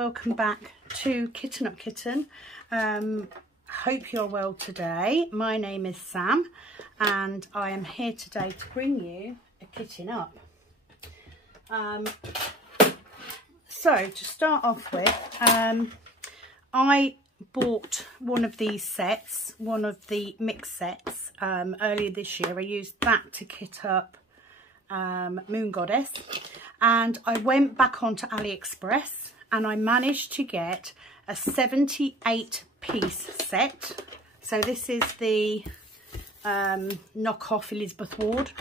welcome back to Kitten Up Kitten. Hope you're well today. My name is Sam and I am here today to bring you a kitten up. So to start off with, I bought one of these sets, one of the mix sets earlier this year. I used that to kit up Moon Goddess, and I went back onto Aliexpress and I managed to get a 78 piece set. So this is the knockoff Elizabeth Ward.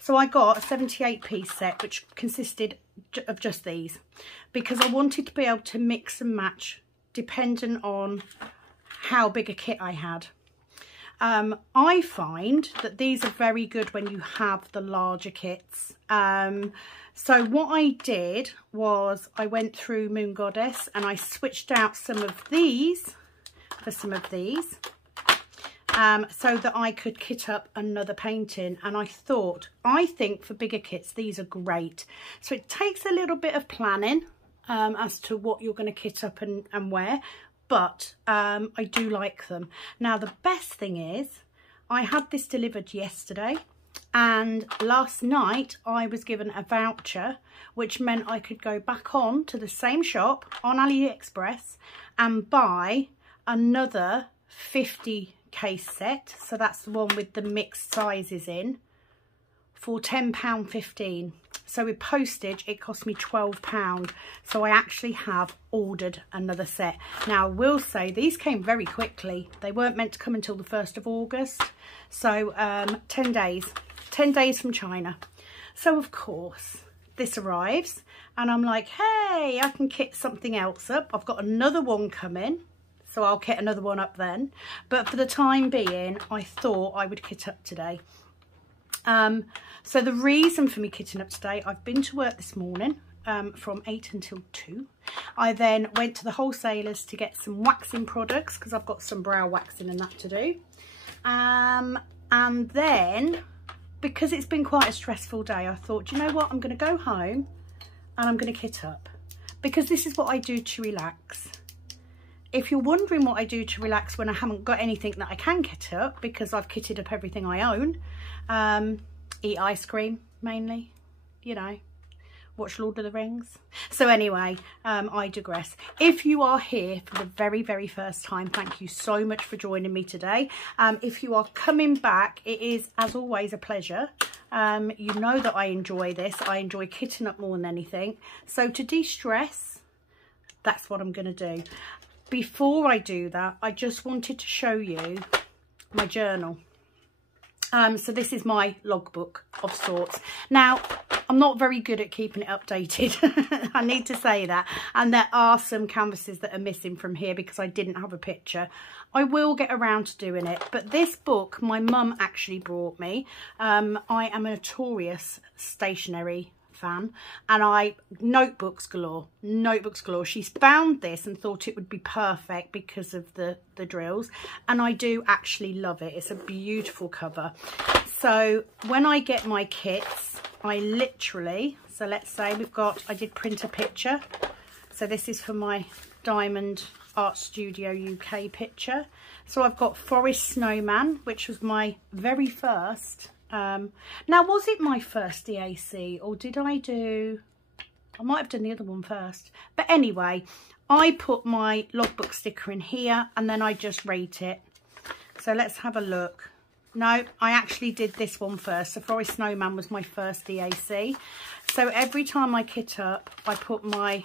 So I got a 78 piece set which consisted of just these, because I wanted to be able to mix and match depending on how big a kit I had. I find that these are very good when you have the larger kits. So what I did was I went through Moon Goddess and I switched out some of these for some of these, so that I could kit up another painting. And I think for bigger kits these are great. So it takes a little bit of planning as to what you're going to kit up and wear, but I do like them. Now the best thing is I had this delivered yesterday, and last night I was given a voucher which meant I could go back on to the same shop on AliExpress and buy another 50 case set. So that's the one with the mixed sizes in, for £10.15. So with postage it cost me £12. So I actually have ordered another set. Now I will say these came very quickly. They weren't meant to come until the 1st of August. So 10 days from China. So of course this arrives and I'm like, hey, I can kit something else up. I've got another one coming, so I'll kit another one up then. But for the time being, I thought I would kit up today. So the reason for me kitting up today, I've been to work this morning from 8 until 2. I then went to the wholesalers to get some waxing products because I've got some brow waxing and that to do. And then, because it's been quite a stressful day, I thought, you know what, I'm going to go home and I'm going to kit up, because this is what I do to relax. If you're wondering what I do to relax when I haven't got anything that I can kit up, because I've kitted up everything I own, eat ice cream mainly, you know, watch Lord of the Rings. So anyway, I digress. If you are here for the very, very first time, thank you so much for joining me today. If you are coming back, it is, as always, a pleasure. You know that I enjoy this. I enjoy kitting up more than anything. So to de-stress, that's what I'm going to do. Before I do that, I just wanted to show you my journal. So this is my logbook of sorts. Now, I'm not very good at keeping it updated. I need to say that. And there are some canvases that are missing from here because I didn't have a picture. I will get around to doing it. But this book, my mum actually brought me. I am a notorious stationery fan, and notebooks galore. She's found this and thought it would be perfect because of the drills, and I do actually love it. It's a beautiful cover. So when I get my kits, I literally, so let's say I did print a picture. So this is for my Diamond Art Studio UK picture. So I've got Forest Snowman, which was my very first. Now, was it my first DAC, or did I might have done the other one first. But anyway, I put my logbook sticker in here and then I just rate it. So let's have a look. No, I actually did this one first. So Forest Snowman was my first DAC. So every time I kit up, I put my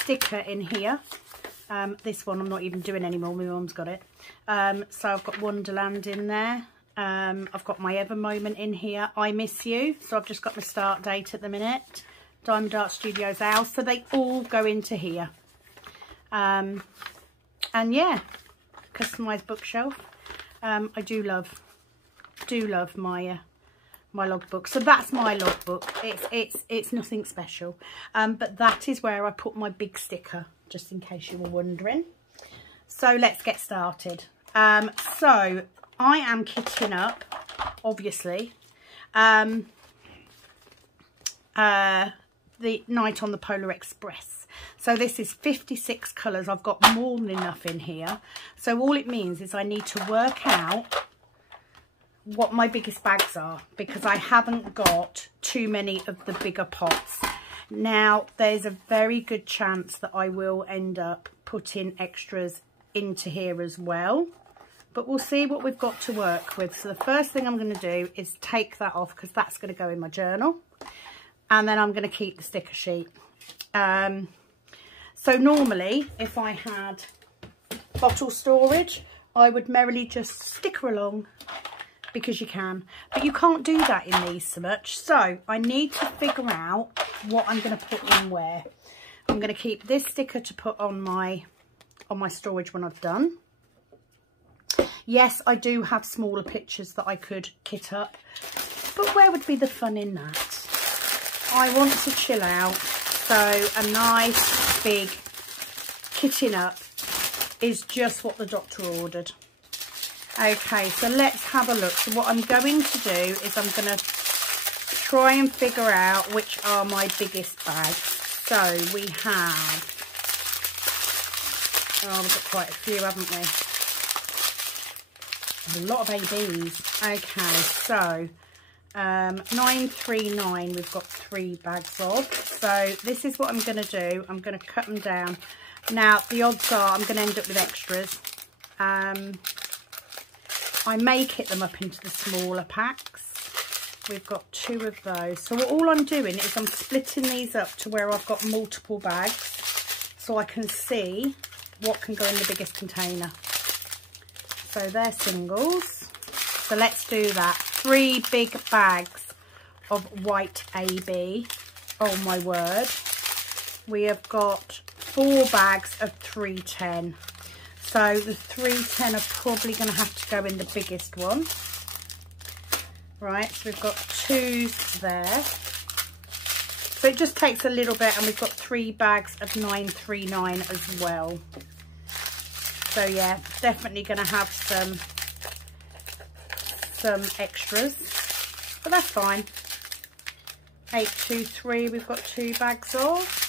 sticker in here. This one I'm not even doing anymore. My mum's got it. So I've got Wonderland in there. I've got my Ever Moment in here. I Miss You. So I've just got my start date at the minute. Diamond Art Studios House. So they all go into here. And yeah, customised bookshelf. I do love my my logbook. So that's my logbook. It's nothing special. But that is where I put my big sticker, just in case you were wondering. So let's get started. So I am kitting up, obviously, the Night on the Polar Express. So this is 56 colours. I've got more than enough in here. So all it means is I need to work out what my biggest bags are, because I haven't got too many of the bigger pots. Now, there's a very good chance that I will end up putting extras into here as well, but we'll see what we've got to work with. So the first thing I'm going to do is take that off, because that's going to go in my journal, and then I'm going to keep the sticker sheet. So normally, if I had bottle storage, I would merrily just sticker along, because you can, but you can't do that in these so much. So I need to figure out what I'm going to put in where. I'm going to keep this sticker to put on my storage when I've done. Yes, I do have smaller pictures that I could kit up, but where would be the fun in that? I want to chill out, so a nice big kitting up is just what the doctor ordered. Okay, so let's have a look. So what I'm going to do is I'm going to try and figure out which are my biggest bags. So we have, oh, we've got quite a few, haven't we? There's a lot of ABs. Okay, so 939 we've got 3 bags of. So this is what I'm going to do. I'm going to cut them down. Now, the odds are I'm going to end up with extras. I may kit them up into the smaller packs. We've got 2 of those. So all I'm doing is I'm splitting these up to where I've got multiple bags, so I can see what can go in the biggest container. So they're singles. So let's do that. 3 big bags of white AB. Oh my word. We have got 4 bags of 310. So the 310 are probably going to have to go in the biggest one. Right, so we've got 2 there. So it just takes a little bit, and we've got 3 bags of 939 as well. So yeah, definitely going to have some extras, but that's fine. 823 we've got 2 bags of.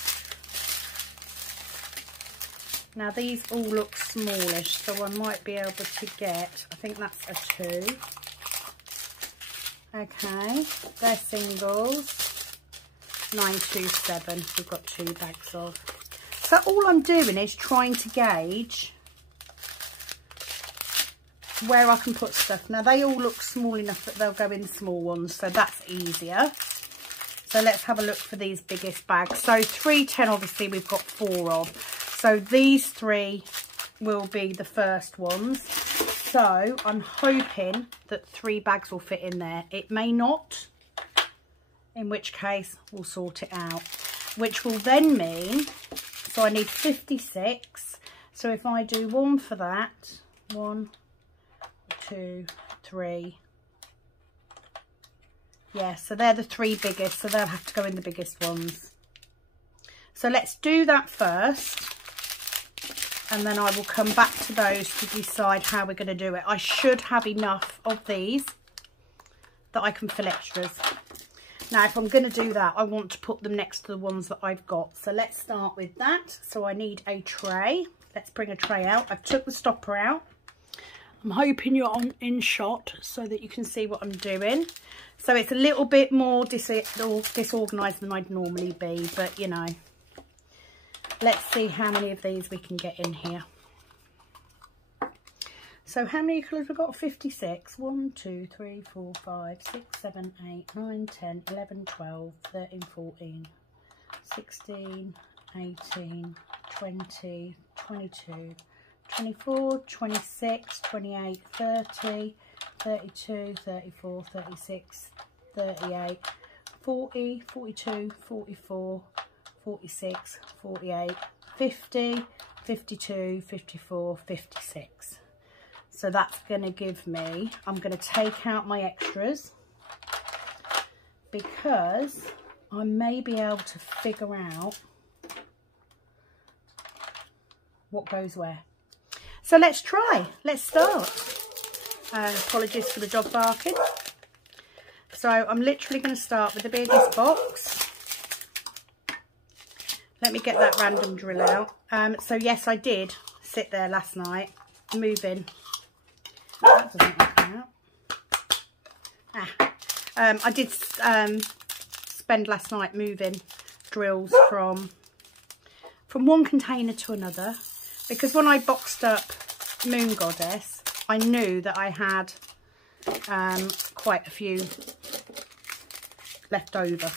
Now these all look smallish, so I might be able to get, I think that's a 2. Okay, they're singles. 927 we've got 2 bags of. So all I'm doing is trying to gauge where I can put stuff. Now they all look small enough that they'll go in the small ones, so that's easier. So let's have a look for these biggest bags. So 310 obviously we've got 4 of. So these 3 will be the first ones. So I'm hoping that 3 bags will fit in there. It may not, in which case we'll sort it out. Which will then mean, so I need 56. So if I do 1 for that, 1, 2, 3. Yeah, so they're the 3 biggest, so they'll have to go in the biggest ones. So let's do that first, and then I will come back to those to decide how we're going to do it. I should have enough of these that I can fill extras. Now, if I'm going to do that, I want to put them next to the ones that I've got. So let's start with that. So I need a tray. Let's bring a tray out. I've took the stopper out. I'm hoping you're in shot so that you can see what I'm doing. So it's a little bit more disorganised than I'd normally be, but you know. Let's see how many of these we can get in here. So how many colours we've got? 56. 1, 2, 3, 4, 5, 6, 7, 8, 9, 10, 11, 12, 13, 14, 16, 18, 20, 22, 24, 26, 28, 30, 32, 34, 36, 38, 40, 42, 44, 46, 48, 50, 52, 54, 56. So that's going to give me, I'm going to take out my extras because I may be able to figure out what goes where. So let's try, let's start. Apologies for the dog barking. So I'm literally going to start with the biggest box. Let me get that random drill out. So yes, I did sit there last night moving. That doesn't work out. I did spend last night moving drills from one container to another, because when I boxed up Moon Goddess, I knew that I had quite a few left over.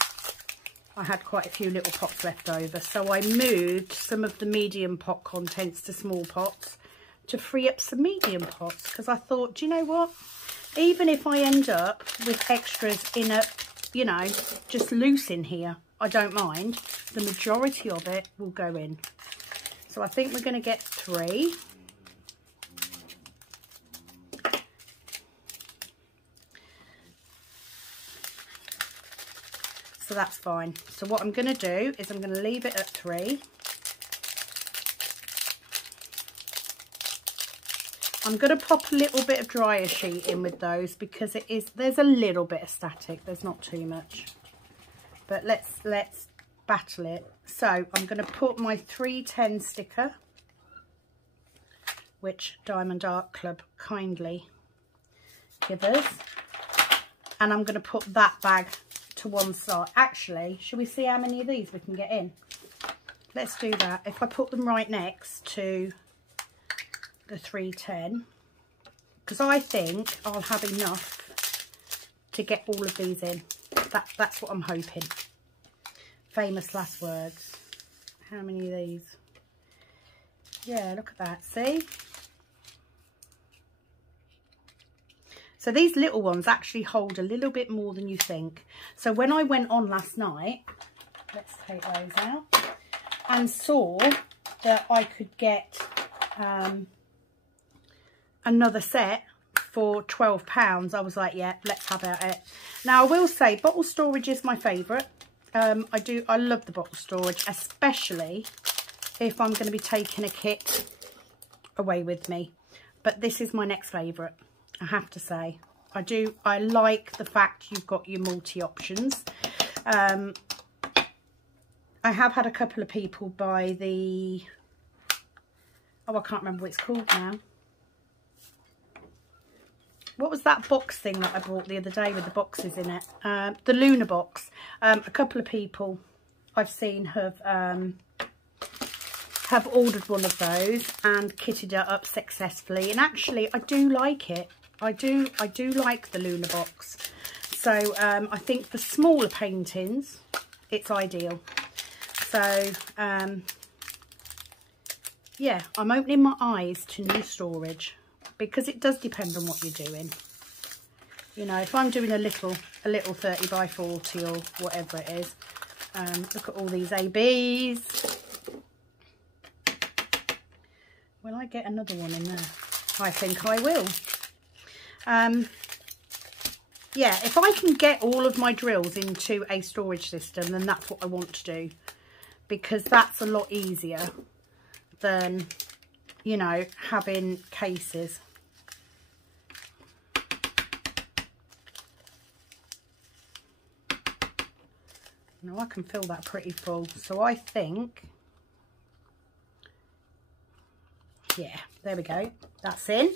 I had quite a few little pots left over, so I moved some of the medium pot contents to small pots to free up some medium pots, because I thought, do you know what, even if I end up with extras in a, you know, just loose in here, I don't mind. The majority of it will go in. So I think we're going to get 3. So that's fine. So what I'm going to do is I'm going to leave it at 3. I'm going to pop a little bit of dryer sheet in with those, because there's a little bit of static. There's not too much. But let's battle it. So I'm going to put my 310 sticker, which Diamond Art Club kindly give us. And I'm going to put that bag to one side. Actually, shall we see how many of these we can get in? Let's do that. If I put them right next to the 310, because I think I'll have enough to get all of these in. That's what I'm hoping. Famous last words. How many of these? Yeah, look at that. See? So these little ones actually hold a little bit more than you think. So when I went on last night, let's take those out, and saw that I could get another set for £12, I was like, yeah, let's have at it. Now I will say bottle storage is my favourite. I love the bottle storage, especially if I'm going to be taking a kit away with me. But this is my next favourite, I have to say. I like the fact you've got your multi options. I have had a couple of people buy the, oh, I can't remember what it's called now. What was that box thing that I bought the other day with the boxes in it? The Luna box. A couple of people I've seen have ordered one of those and kitted it up successfully. And actually, I do like it. I do like the Luna box. So I think for smaller paintings, it's ideal. So yeah, I'm opening my eyes to new storage, because it does depend on what you're doing. You know, if I'm doing a little 30 by 40 or whatever it is, look at all these ABs. Will I get another one in there? I think I will. Yeah, if I can get all of my drills into a storage system, then that's what I want to do, because that's a lot easier than, you know, having cases. Now I can fill that pretty full. So I think, yeah, there we go. That's in.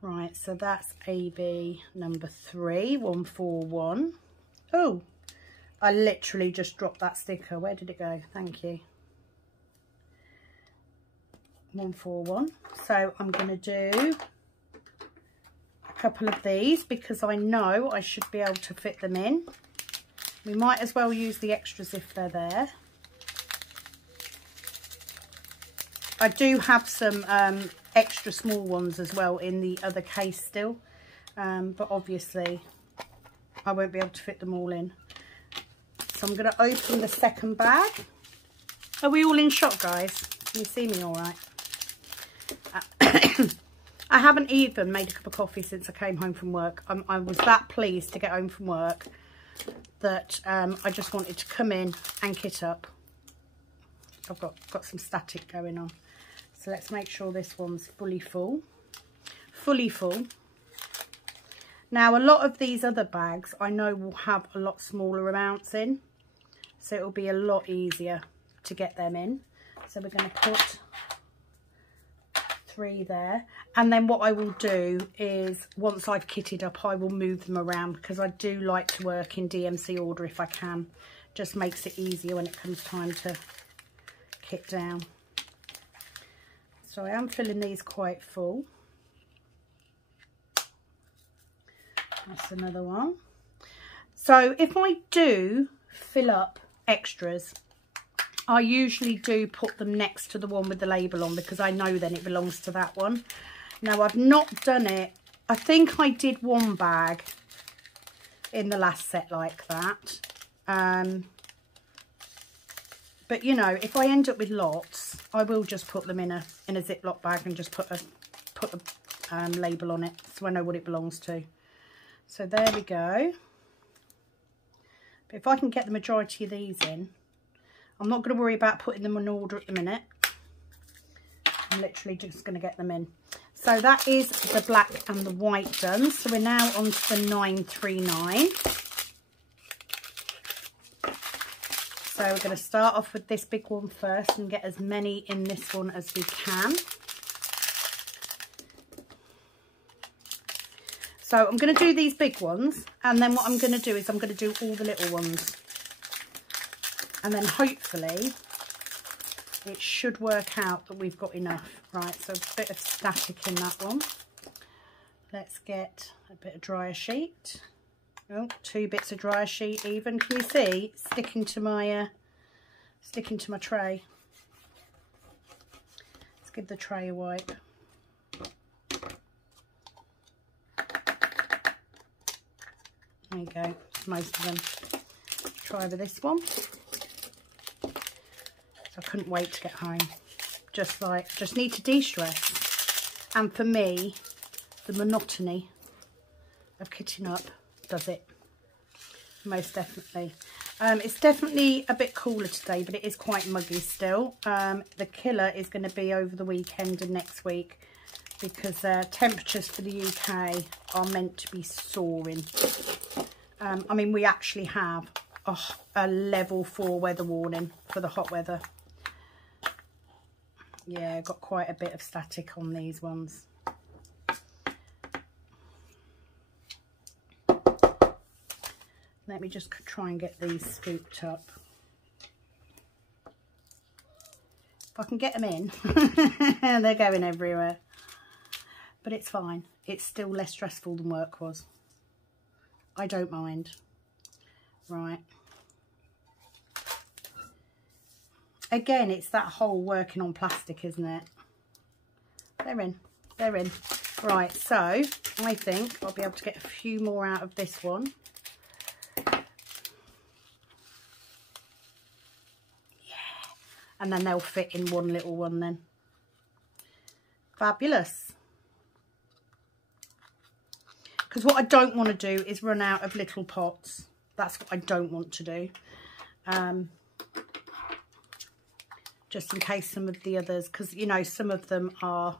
Right, so that's AB number 3, 141. Oh, I literally just dropped that sticker. Where did it go? Thank you. 141. So I'm going to do a couple of these, because I know I should be able to fit them in. We might as well use the extras if they're there. I do have some extra small ones as well in the other case still, but obviously I won't be able to fit them all in. So I'm going to open the second bag. Are we all in shot, guys? Can you see me all right? I haven't even made a cup of coffee since I came home from work. I was that pleased to get home from work that I just wanted to come in and kit up. I've got some static going on. So let's make sure this one's fully full. Fully full. Now, a lot of these other bags I know will have a lot smaller amounts in, so it'll be a lot easier to get them in. So we're going to put 3 there, and then what I will do is once I've kitted up, I will move them around, because I do like to work in DMC order if I can. Just makes it easier when it comes time to kit down. So I am filling these quite full. That's another one. So if I do fill up extras, I usually do put them next to the one with the label on, because I know then it belongs to that one. Now, I've not done it. I think I did one bag in the last set like that. But you know, if I end up with lots, I will just put them in a Ziploc bag and just put a label on it, so I know what it belongs to. So there we go. But if I can get the majority of these in, I'm not going to worry about putting them in order at the minute. I'm literally just going to get them in. So that is the black and the white done. So we're now on to the 939. So we're going to start off with this big one first and get as many in this one as we can. So I'm going to do these big ones, and then what I'm going to do is I'm going to do all the little ones. And then hopefully it should work out that we've got enough. Right, so a bit of static in that one. Let's get a bit of dryer sheet. Oh, 2 bits of dryer sheet even. Can you see? It's sticking to my tray. Let's give the tray a wipe. There you go, most of them. Try with this one. So I couldn't wait to get home. Just need to de-stress. And for me, the monotony of kitting up does it. Most definitely. It's definitely a bit cooler today, but it is quite muggy still. The killer is going to be over the weekend and next week, because temperatures for the UK are meant to be soaring. I mean, we actually have a level 4 weather warning for the hot weather. Yeah, got quite a bit of static on these ones. Let me just try and get these scooped up. If I can get them in, they're going everywhere. But it's fine. It's still less stressful than work was. I don't mind. Right. Again, it's that whole working on plastic, isn't it? They're in. They're in. Right, so I think I'll be able to get a few more out of this one. And then they'll fit in one little one then. Fabulous. Because what I don't want to do is run out of little pots. That's what I don't want to do. Just in case some of the others, because you know, some of them are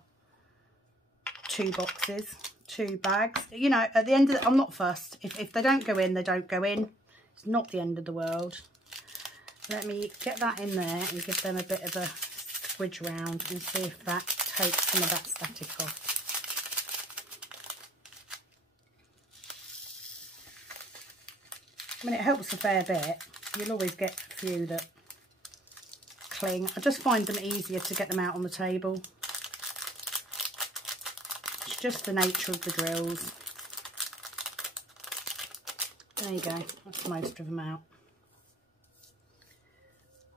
2 boxes, 2 bags. You know, at the end of the, I'm not fussed. If they don't go in, they don't go in. It's not the end of the world. Let me get that in there and give them a bit of a squidge round and see if that takes some of that static off. I mean, it helps a fair bit. You'll always get a few that cling. I just find them easier to get them out on the table. It's just the nature of the drills. There you go. That's most of them out.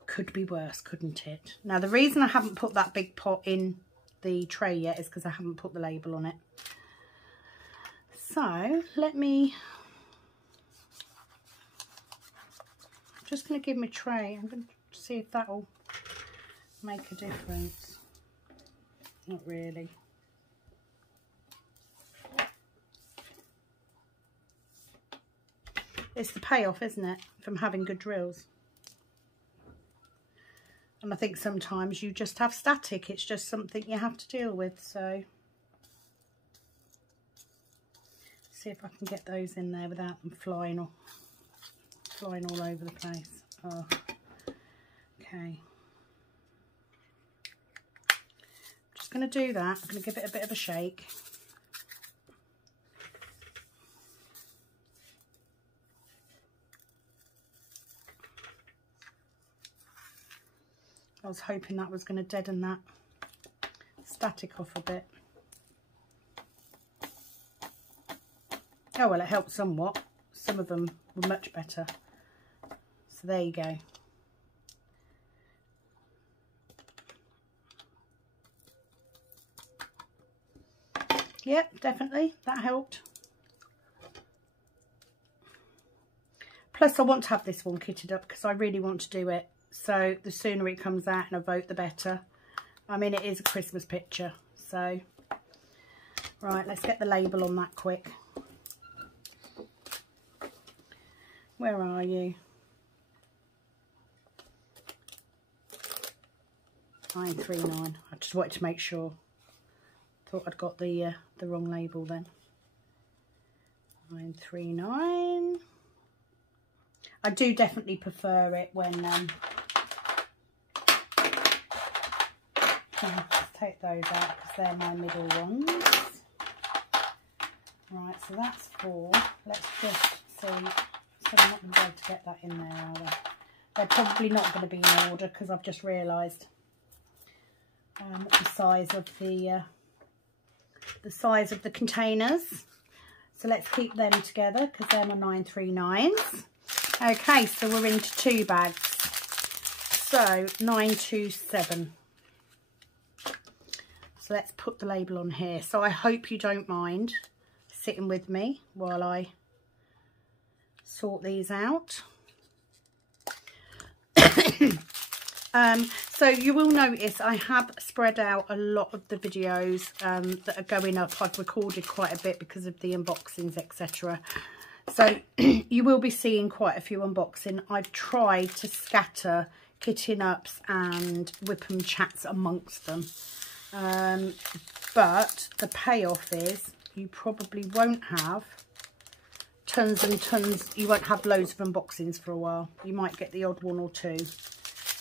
Could be worse, couldn't it? Now, the reason I haven't put that big pot in the tray yet is because I haven't put the label on it. So, let me... I'm just going to give my tray. I'm going to see if that'll make a difference. Not really. It's the payoff, isn't it, from having good drills. And I think sometimes you just have static. It's just something you have to deal with. So see if I can get those in there without them flying all over the place. Oh, okay. I'm just going to do that. I'm going to give it a bit of a shake. I was hoping that was going to deaden that static off a bit. Oh well, it helped somewhat. Some of them were much better. So there you go. Yep, definitely, that helped. Plus I want to have this one kitted up because I really want to do it. So the sooner it comes out and I vote, the better. I mean, it is a Christmas picture. So, right, let's get the label on that quick. Where are you? 939. I just wanted to make sure. Thought I'd got the wrong label then. 939. I do definitely prefer it when let's take those out because they're my middle ones. Right, so that's 4. Let's just see. So I'm not going to be able to get that in there, are they? They're probably not going to be in order because I've just realised the size of the containers. So let's keep them together because they're my 939s. Okay, so we're into 2 bags. So 927. So let's put the label on here. So I hope you don't mind sitting with me while I sort these out. So you will notice I have spread out a lot of the videos that are going up. I've recorded quite a bit because of the unboxings, etc. So you will be seeing quite a few unboxing. I've tried to scatter kitting ups and whipham chats amongst them. But the payoff is you probably won't have tons and tons. You won't have loads of unboxings for a while. You might get the odd 1 or 2,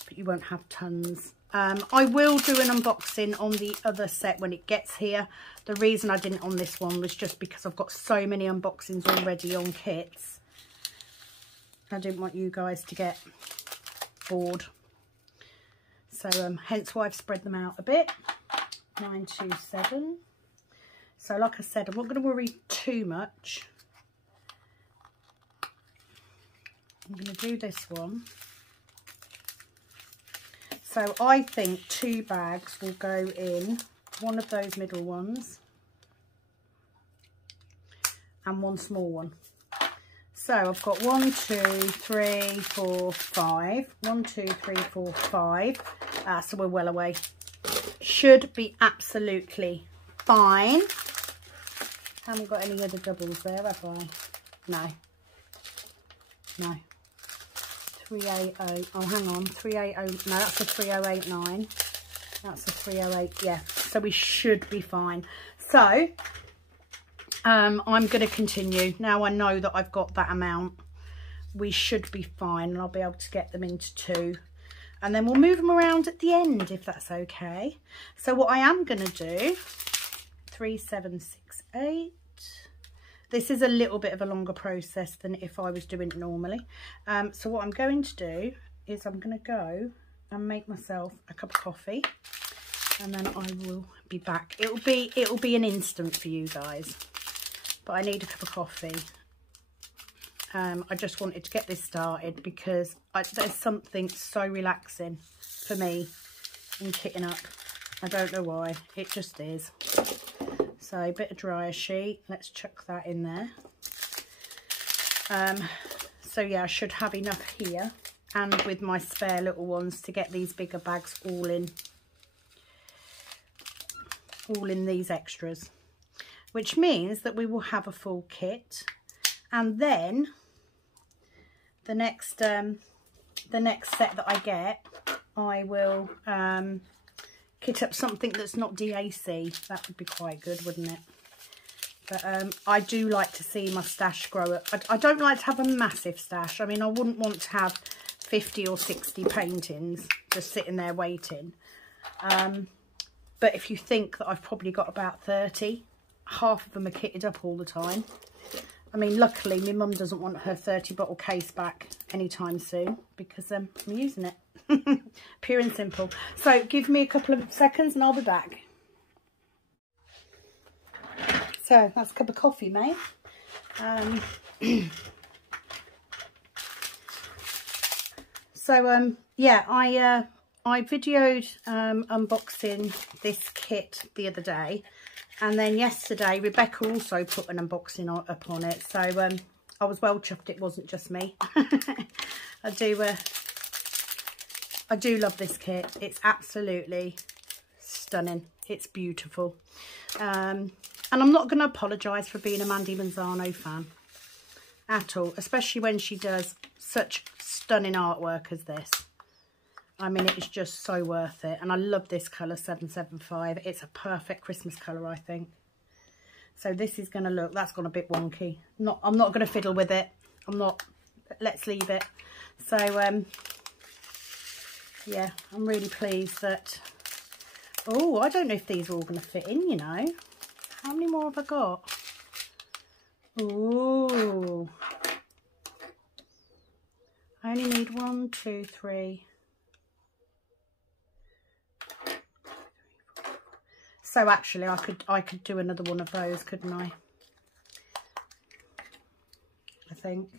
but you won't have tons. I will do an unboxing on the other set when it gets here. The reason I didn't on this one was just because I've got so many unboxings already on kits. I didn't want you guys to get bored. So hence why I've spread them out a bit. 927. So like I said, I'm not going to worry too much. I'm going to do this one. So I think 2 bags will go in one of those middle ones and 1 small one. So I've got 1, 2, 3, 4, 5. 1, 2, 3, 4, 5. So we're well away. Should be absolutely fine. Haven't got any other doubles there, have I? No. No. 380. Oh, hang on. 380. No, that's a 3089. That's a 308. Yeah. So we should be fine. So I'm going to continue. Now I know that I've got that amount. We should be fine, and I'll be able to get them into 2. And then we'll move them around at the end if that's okay. So what I am going to do, 3768. This is a little bit of a longer process than if I was doing it normally. So what I'm going to do is I'm going to go and make myself a cup of coffee, and then I will be back. It'll be an instant for you guys, but I need a cup of coffee. I just wanted to get this started because there's something so relaxing for me in kitting up. I don't know why, it just is. So a bit of dryer sheet, let's chuck that in there. So yeah, I should have enough here and with my spare little ones to get these bigger bags all in these extras, which means that we will have a full kit. And then the next set that I get, I will kit up something that's not DAC. That would be quite good, wouldn't it? But I do like to see my stash grow up. I don't like to have a massive stash. I mean, I wouldn't want to have 50 or 60 paintings just sitting there waiting. But if you think that I've probably got about 30, half of them are kitted up all the time. I mean, luckily, my mum doesn't want her 30 bottle case back anytime soon because I'm using it. Pure and simple. So give me a couple of seconds and I'll be back. So that's a cup of coffee, mate. Yeah, I videoed unboxing this kit the other day, and then yesterday Rebecca also put an unboxing up on it. So I was well chuffed it wasn't just me. I do love this kit. It's absolutely stunning. It's beautiful. And I'm not going to apologise for being a Mandy Manzano fan at all, especially when she does such stunning artwork as this. I mean, it is just so worth it. And I love this colour, 775. It's a perfect Christmas colour, I think. So this is going to look, that's gone a bit wonky. I'm not going to fiddle with it. Let's leave it. So, yeah, I'm really pleased that, oh, I don't know if these are all going to fit in, you know. How many more have I got? Ooh. I only need 1, 2, 3. So actually I could do another one of those, couldn't I? I think.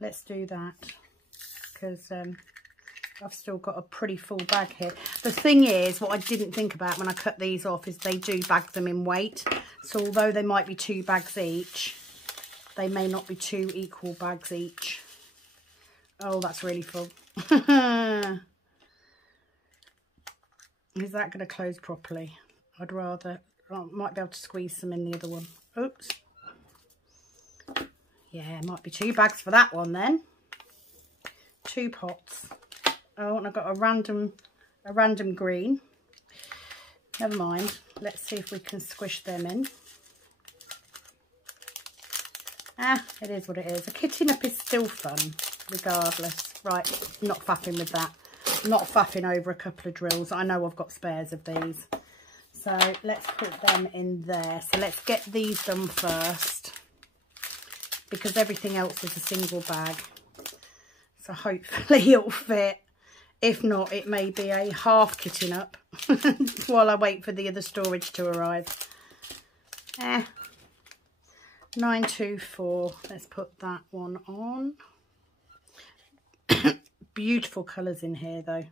Let's do that. Because I've still got a pretty full bag here. The thing is, what I didn't think about when I cut these off is they do bag them in weight. So although they might be 2 bags each, they may not be 2 equal bags each. Oh, that's really full. Is that going to close properly? I'd rather, I might be able to squeeze some in the other one. Oops. Yeah, might be 2 bags for that one then. 2 pots. Oh, and I've got a random green. Never mind. Let's see if we can squish them in. Ah, it is what it is. A kitting up is still fun, regardless. Right, not faffing with that. Not faffing over a couple of drills. I know I've got spares of these. So let's put them in there. So let's get these done first, because everything else is a single bag. So hopefully it'll fit. If not, it may be a half kitting up while I wait for the other storage to arrive. 924. Let's put that one on. Beautiful colours in here though.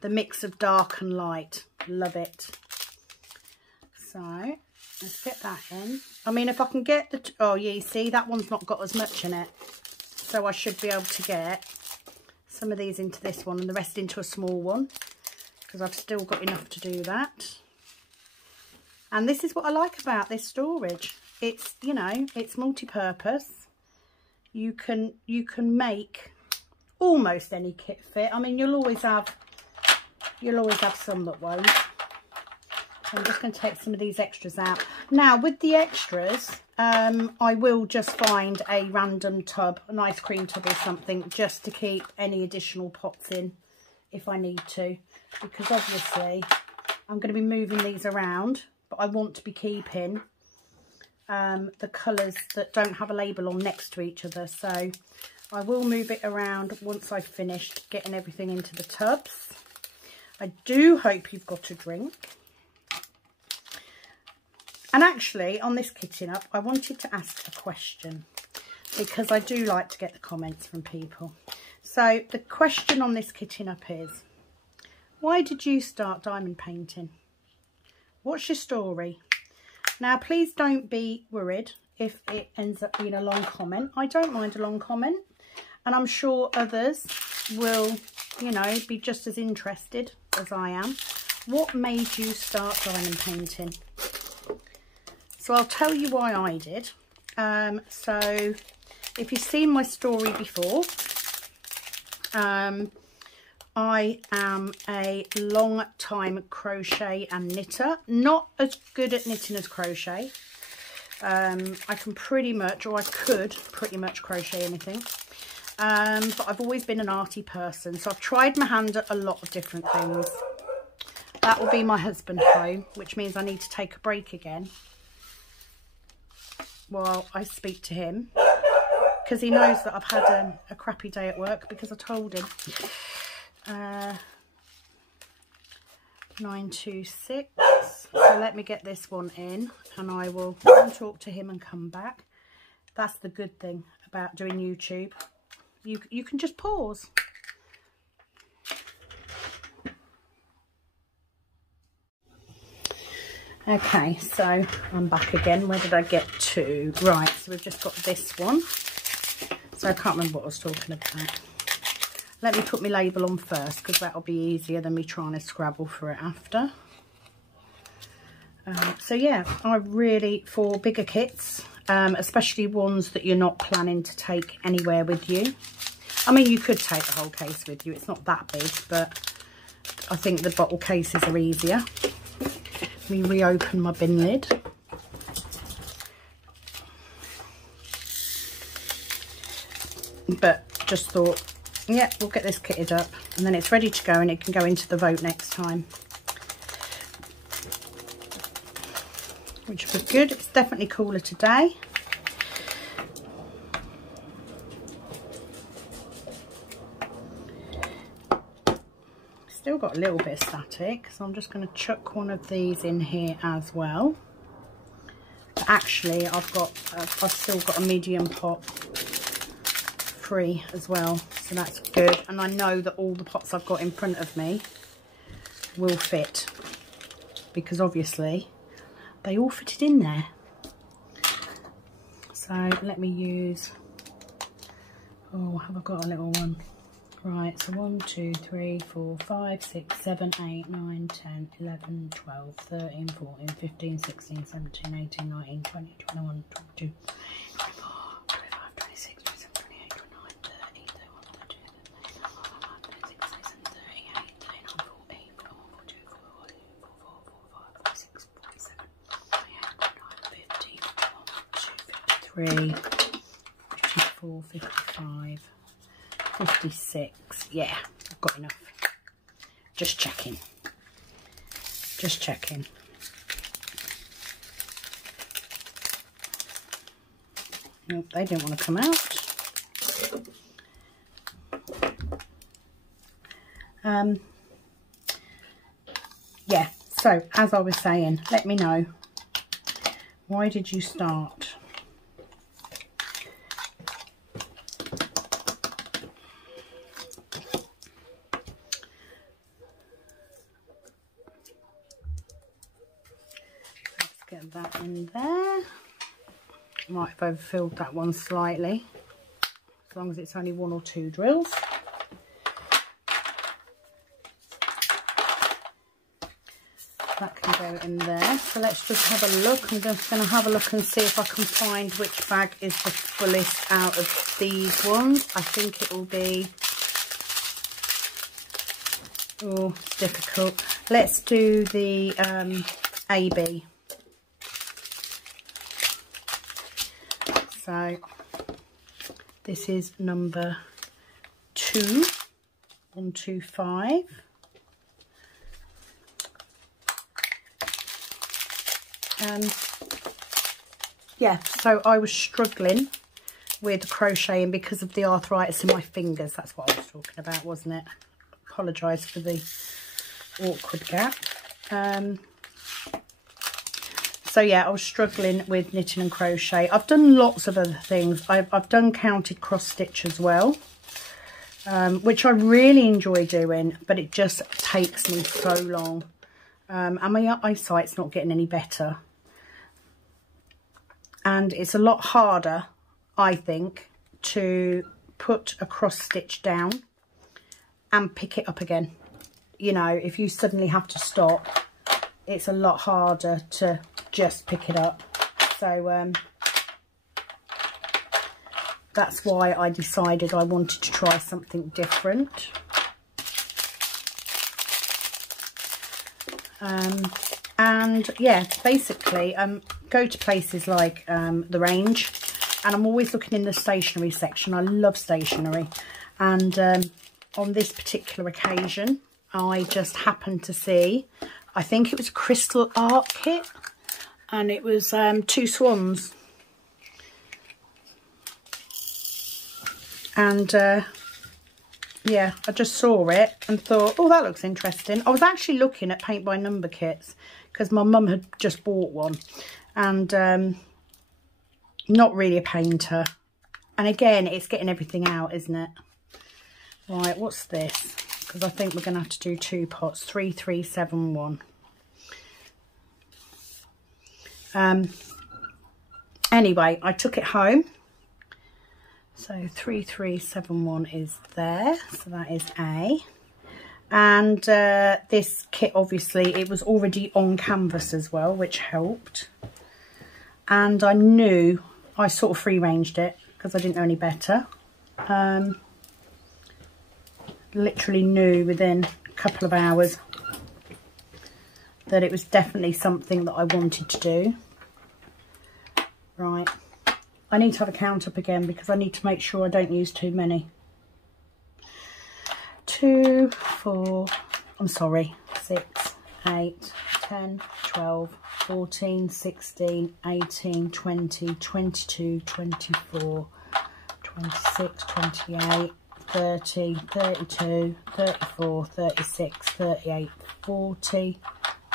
The mix of dark and light. Love it. So let's get that in. I mean, if I can get the... Oh, yeah, you see, that one's not got as much in it. So I should be able to get some of these into this one and the rest into a small one, because I've still got enough to do that. And this is what I like about this storage. It's, you know, it's multi-purpose. You can make almost any kit fit. I mean, you'll always have some that won't. So I'm just going to take some of these extras out. Now, with the extras, I will just find a random tub, an ice cream tub or something, just to keep any additional pots in if I need to. Because obviously, I'm going to be moving these around, but I want to be keeping the colours that don't have a label on next to each other. So I will move it around once I've finished getting everything into the tubs. I do hope you've got a drink. And actually, on this kitting up, I wanted to ask a question, because I do like to get the comments from people. So the question on this kitting up is, why did you start diamond painting? What's your story? Now, please don't be worried if it ends up being a long comment. I don't mind a long comment, and I'm sure others will, you know, be just as interested as I am. What made you start diamond painting? So I'll tell you why I did. So if you've seen my story before, I am a long time crochet and knitter. Not as good at knitting as crochet, I can pretty much, or I could pretty much crochet anything. But I've always been an arty person, so I've tried my hand at a lot of different things. That will be my husband home, which means I need to take a break again while I speak to him, because he knows that I've had a crappy day at work, because I told him. 926. So let me get this one in, and I will talk to him and come back. That's the good thing about doing YouTube. You can just pause. Okay, so I'm back again. Where did I get to? Right, so we've just got this one. So I can't remember what I was talking about. Let me put my label on first, because that'll be easier than me trying to scrabble for it after. So yeah, I really, for bigger kits, especially ones that you're not planning to take anywhere with you. I mean, you could take the whole case with you. It's not that big, but I think the bottle cases are easier. Let me reopen my bin lid. But just thought, yeah, we'll get this kitted up, and then it's ready to go, and it can go into the vote next time, which was good. It's definitely cooler today. Still got a little bit of static, so I'm just going to chuck one of these in here as well. Actually, I've still got a medium pot free as well, so that's good. And I know that all the pots I've got in front of me will fit, because obviously they all fitted in there. So let me use, oh, have I got a little one? Right, so 1, 2, 3, 4, 5, 6, 7, 8, 9, 10, 11, 12, 13, 14, 15, 16, 17, 18, 19, 20, 21, 22, 24, 25, 26, 27, 28, 29, 30, 31, 32, 33, 34, 35, 36, 37, 38, 39, 40, 41, 42, 43, 44, 45, 46, 47, 48, 49, 50, 51, 52, 53, 54, 55, 56. Yeah, I've got enough. Just checking. Just checking. Nope, they didn't want to come out. Yeah, so as I was saying, let me know, why did you start? Get that in there. Might have overfilled that one slightly, as long as it's only 1 or 2 drills. That can go in there. So let's just have a look. I'm just going to have a look and see if I can find which bag is the fullest out of these ones. I think it will be, oh, it's difficult. Let's do the AB. So this is number 2, 125. Yeah, so I was struggling with crocheting because of the arthritis in my fingers. That's what I was talking about, wasn't it? Apologise for the awkward gap. So yeah, I was struggling with knitting and crochet. I've done lots of other things. I've done counted cross stitch as well, which I really enjoy doing, but it just takes me so long. And my eyesight's not getting any better. And it's a lot harder, I think, to put a cross stitch down and pick it up again. You know, if you suddenly have to stop, it's a lot harder to just pick it up. So that's why I decided I wanted to try something different. And yeah, basically go to places like the Range, and I'm always looking in the stationery section. I love stationery, and on this particular occasion I just happened to see, I think it was a crystal art kit, and it was 2 swans, and yeah, I just saw it and thought, oh, that looks interesting. I was actually looking at paint by number kits because my mum had just bought one, and not really a painter. And again, it's getting everything out, isn't it? Right, what's this? Because I think we're going to have to do 2 pots. 3371. Anyway, I took it home. So 3371 is there. So that is A. And this kit, obviously, it was already on canvas as well, which helped. And I knew, I sort of free ranged it because I didn't know any better. Literally knew within a couple of hours that it was definitely something that I wanted to do. Right, I need to have a count up again because I need to make sure I don't use too many. 2, 4, I'm sorry, 6, 8, 10, 12, 14, 16, 18, 20, 22, 24, 26, 28, 30, 32, 34, 36, 38, 40,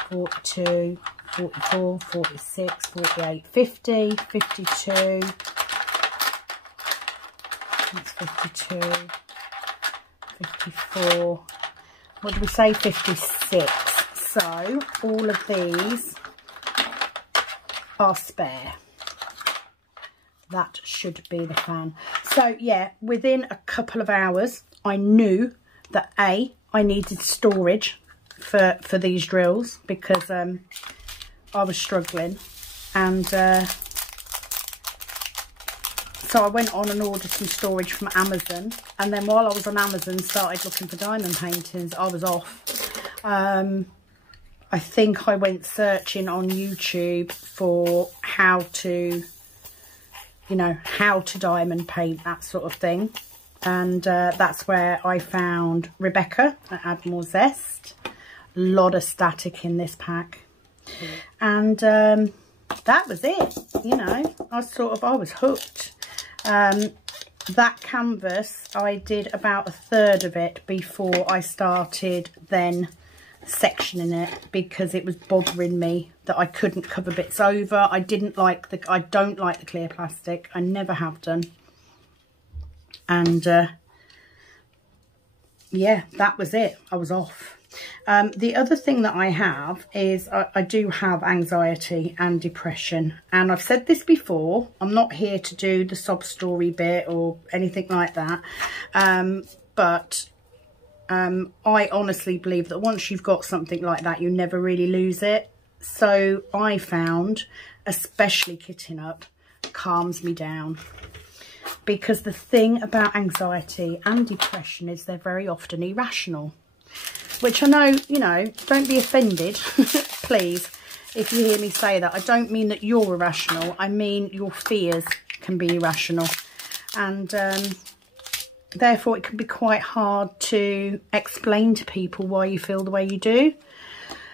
42, 44, 46, 48, 50, 52, that's 52, 54, what did we say, 56. So all of these are spare. That should be the plan. So yeah, within a couple of hours I knew that I needed storage for these drills because I was struggling, and so I went on and ordered some storage from Amazon, and then while I was on Amazon started looking for diamond paintings. I was off. I think I went searching on YouTube for how to, you know, how to diamond paint, that sort of thing, and that's where I found Rebecca at Add More Zest. A lot of static in this pack. And that was it, you know. I was hooked. That canvas, I did about 1/3 of it before I started then sectioning it, because it was bothering me that I couldn't cover bits over. I don't like the clear plastic. I never have done. And yeah, that was it. I was off. The other thing that I have is I do have anxiety and depression, and I've said this before, I'm not here to do the sob story bit or anything like that, but I honestly believe that once you've got something like that, you never really lose it. So I found, especially kitting up, calms me down, because the thing about anxiety and depression is they're very often irrational. Which I know, you know, don't be offended, please, if you hear me say that. I don't mean that you're irrational. I mean your fears can be irrational. And therefore it can be quite hard to explain to people why you feel the way you do.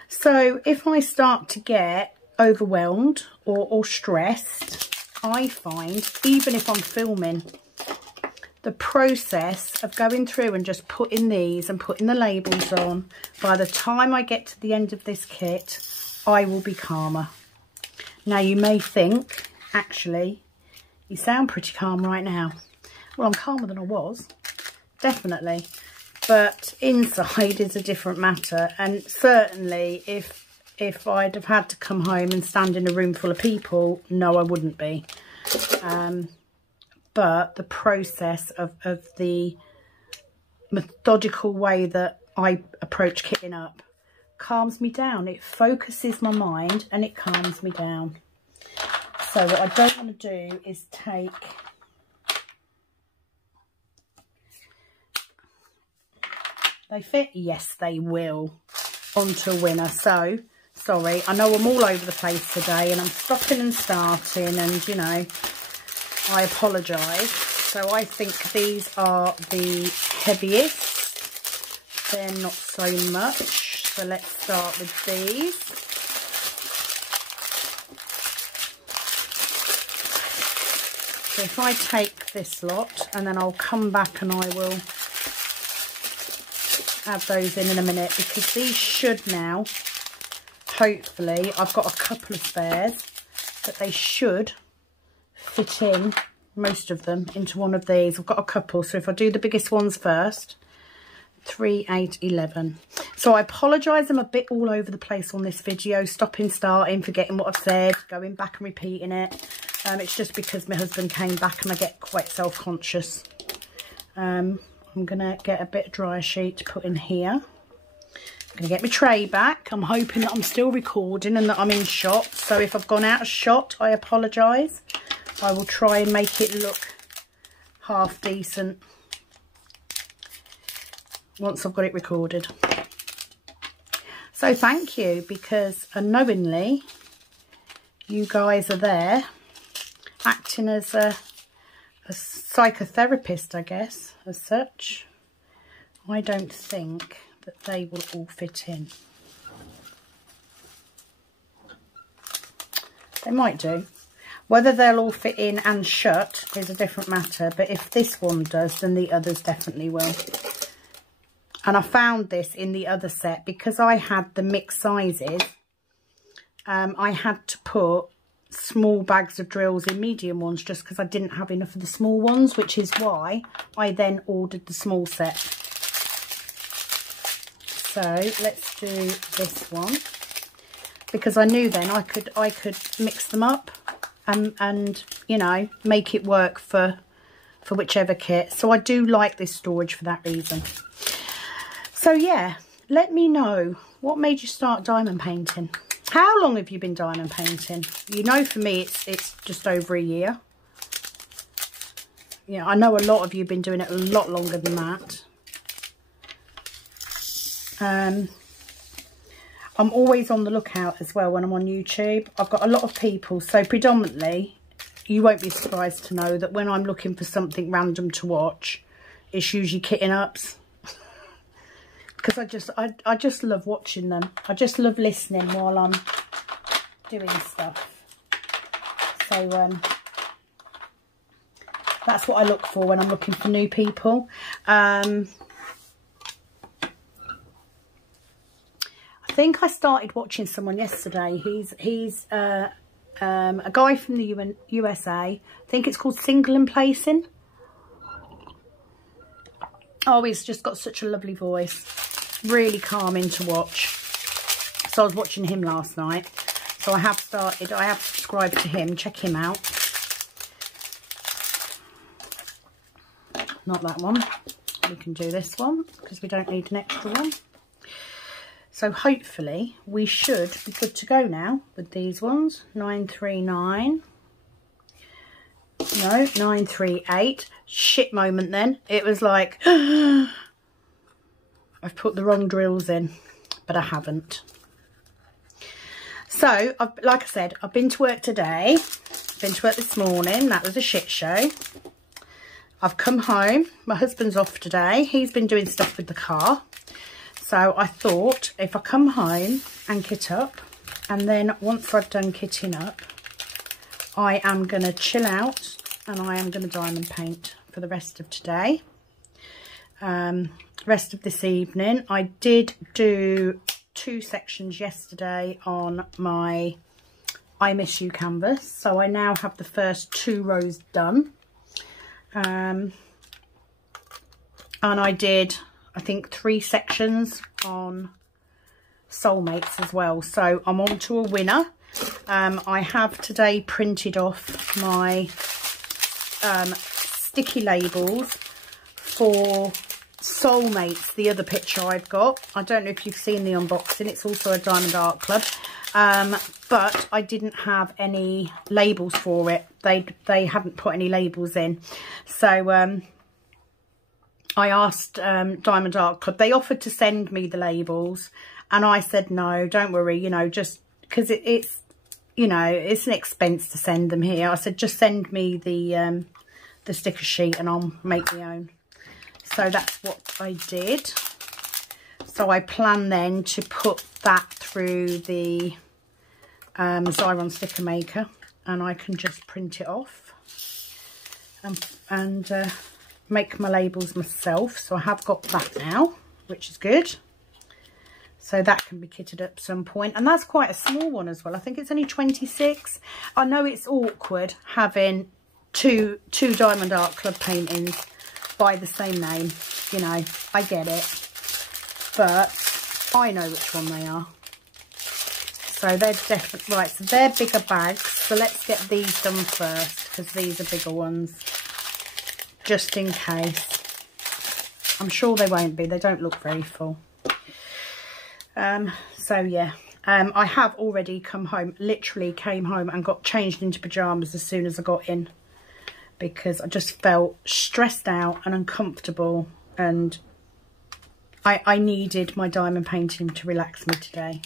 So if I start to get overwhelmed or stressed, I find, even if I'm filming, the process of going through and just putting these and putting the labels on, by the time I get to the end of this kit, I will be calmer. Now you may think, actually, you sound pretty calm right now. Well, I'm calmer than I was, definitely. But inside is a different matter. And certainly if I'd have had to come home and stand in a room full of people, no, I wouldn't be. But the process of the methodical way that I approach kitting up calms me down. It focuses my mind and it calms me down. So what I don't want to do is take they fit? Yes, they will, onto a winner. So Sorry, I know I'm all over the place today and I'm stopping and starting, and you know, I apologise. So I think these are the heaviest. They're not so much. So let's start with these. So if I take this lot, and then I'll come back and I will add those in a minute, because these should now, hopefully, I've got a couple of spares, but they should fit in, most of them, into one of these. I've got a couple, so if I do the biggest ones first, 3, 8, 11. So I apologise, I'm a bit all over the place on this video, stopping, starting, forgetting what I've said, going back and repeating it. It's just because my husband came back and I get quite self-conscious. I'm going to get a bit of dryer sheet to put in here. I'm going to get my tray back. I'm hoping that I'm still recording and that I'm in shot. So if I've gone out of shot, I apologise. I will try and make it look half decent once I've got it recorded. So thank you, because unknowingly you guys are there acting as a psychotherapist, I guess, as such. I don't think that they will all fit in. They might do. Whether they'll all fit in and shut is a different matter, but if this one does, then the others definitely will. And I found this in the other set, because I had the mixed sizes. I had to put small bags of drills in medium ones, just because I didn't have enough of the small ones, which is why I then ordered the small set. So let's do this one, because I knew then I could mix them up and you know, make it work for whichever kit. So I do like this storage for that reason. So yeah, let me know, what made you start diamond painting? How long have you been diamond painting? You know, for me, it's just over a year. Yeah, I know a lot of you have been doing it a lot longer than that. I'm always on the lookout as well when I'm on YouTube. I've got a lot of people, so predominantly, you won't be surprised to know that when I'm looking for something random to watch, it's usually kitten ups. Because I just love watching them. I just love listening while I'm doing stuff. So that's what I look for when I'm looking for new people. I think I started watching someone yesterday. He's a guy from the USA. I think it's called Single and Placing. Oh, he's just got such a lovely voice. Really calming to watch. So I was watching him last night. So I have subscribed to him. Check him out. Not that one. We can do this one, because we don't need an extra one. So hopefully we should be good to go now with these ones. 939. No, 938. Shit moment then. It was like, I've put the wrong drills in, but I haven't. So, like I said, I've been to work today. Been to work this morning. That was a shit show. I've come home. My husband's off today. He's been doing stuff with the car. So I thought if I come home and kit up, and then once I've done kitting up, I am going to chill out and I am going to diamond paint for the rest of today. Rest of this evening. I did do 2 sections yesterday on my I Miss You canvas, so I now have the first 2 rows done. And I did, I think, 3 sections on Soulmates as well, so I'm on to a winner. I have today printed off my sticky labels for Soulmates, the other picture I've got. I don't know if you've seen the unboxing. It's also a Diamond Art Club, but I didn't have any labels for it. They hadn't put any labels in, so I asked Diamond Art Club. They offered to send me the labels, And I said, no, don't worry, you know, just because it's, you know, it's an expense to send them here. I said, just send me the sticker sheet and I'll make my own. So that's what I did. So I plan then to put that through the Xyron sticker maker, and I can just print it off and make my labels myself. So I have got that now, which is good. So that can be kitted up some point. And that's quite a small one as well. I think it's only 26. I know it's awkward having two Diamond Art Club paintings by the same name. You know, I get it. But I know which one they are. So they're definitely, right, so they're bigger bags. So let's get these done first, because these are bigger ones. Just in case. I'm sure they won't be. They don't look very full. So yeah, I have already come home, literally came home and got changed into pyjamas as soon as I got in, because I just felt stressed out and uncomfortable, and I needed my diamond painting to relax me today.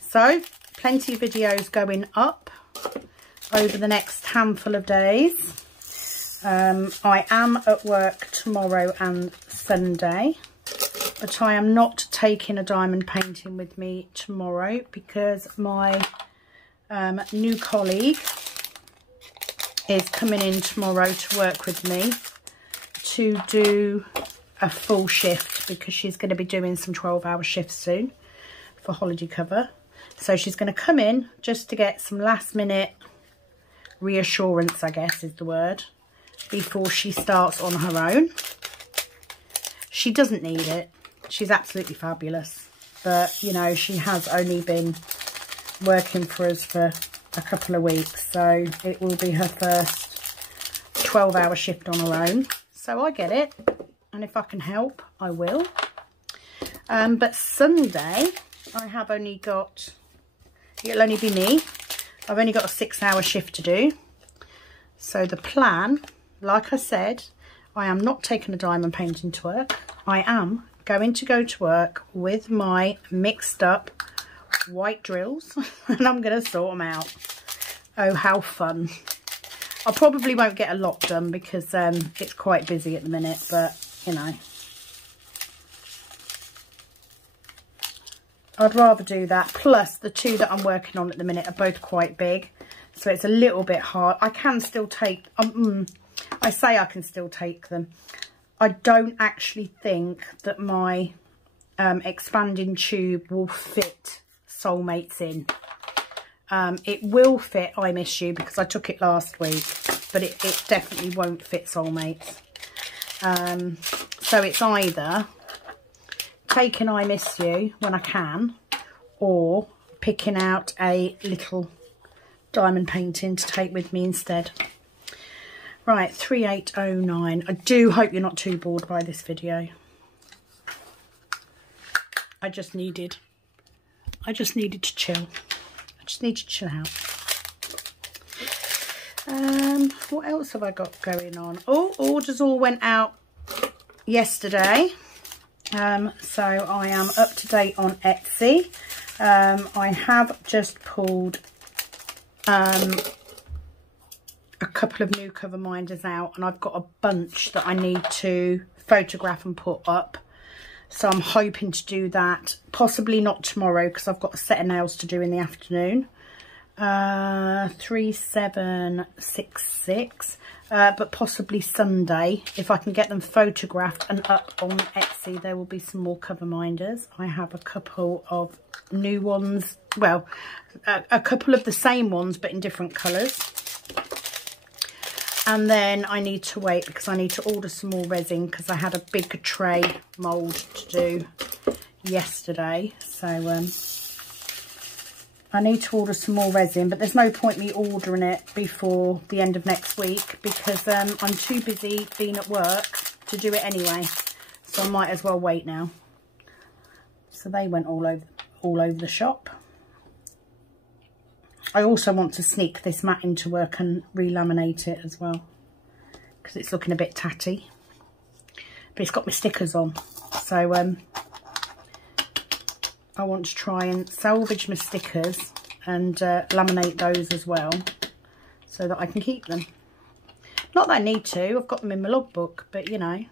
So plenty of videos going up over the next handful of days. I am at work tomorrow and Sunday, but I am not taking a diamond painting with me tomorrow because my new colleague is coming in tomorrow to work with me to do a full shift, because she's going to be doing some 12-hour shifts soon for holiday cover. So she's going to come in just to get some last minute reassurance, I guess is the word, before she starts on her own. She doesn't need it. She's absolutely fabulous. But, you know, she has only been working for us for a couple of weeks. So it will be her first 12-hour shift on her own. So I get it. And if I can help, I will. But Sunday, I have only got, it'll only be me. I've only got a 6-hour shift to do. So the plan, like I said, I am not taking a diamond painting to work. I am going to go to work with my mixed up white drills and I'm going to sort them out. Oh, how fun. I probably won't get a lot done because it's quite busy at the minute, but you know, I'd rather do that. Plus the two that I'm working on at the minute are both quite big, so it's a little bit hard. I can still take, I say I can still take them. I don't actually think that my expanding tube will fit Soulmates in. It will fit I Miss You because I took it last week, but it definitely won't fit Soulmates. So it's either taking I Miss You when I can, or picking out a little diamond painting to take with me instead. Right, 3809. I do hope you're not too bored by this video. I just needed to chill. I just need to chill out. What else have I got going on? Oh, orders all went out yesterday. So I am up to date on Etsy. I have just pulled a couple of new cover minders out, and I've got a bunch that I need to photograph and put up. So I'm hoping to do that, possibly not tomorrow because I've got a set of nails to do in the afternoon. 3766, but possibly Sunday. If I can get them photographed and up on Etsy, there will be some more cover minders. I have a couple of new ones, well, a couple of the same ones but in different colours. And then I need to wait because I need to order some more resin because I had a big tray mould to do yesterday. So I need to order some more resin, but there's no point me ordering it before the end of next week because I'm too busy being at work to do it anyway. So I might as well wait now. So they went all over the shop. I also want to sneak this mat into work and relaminate it as well because it's looking a bit tatty. But it's got my stickers on, So I want to try and salvage my stickers and laminate those as well, so that I can keep them. Not that I need to, I've got them in my logbook, but you know,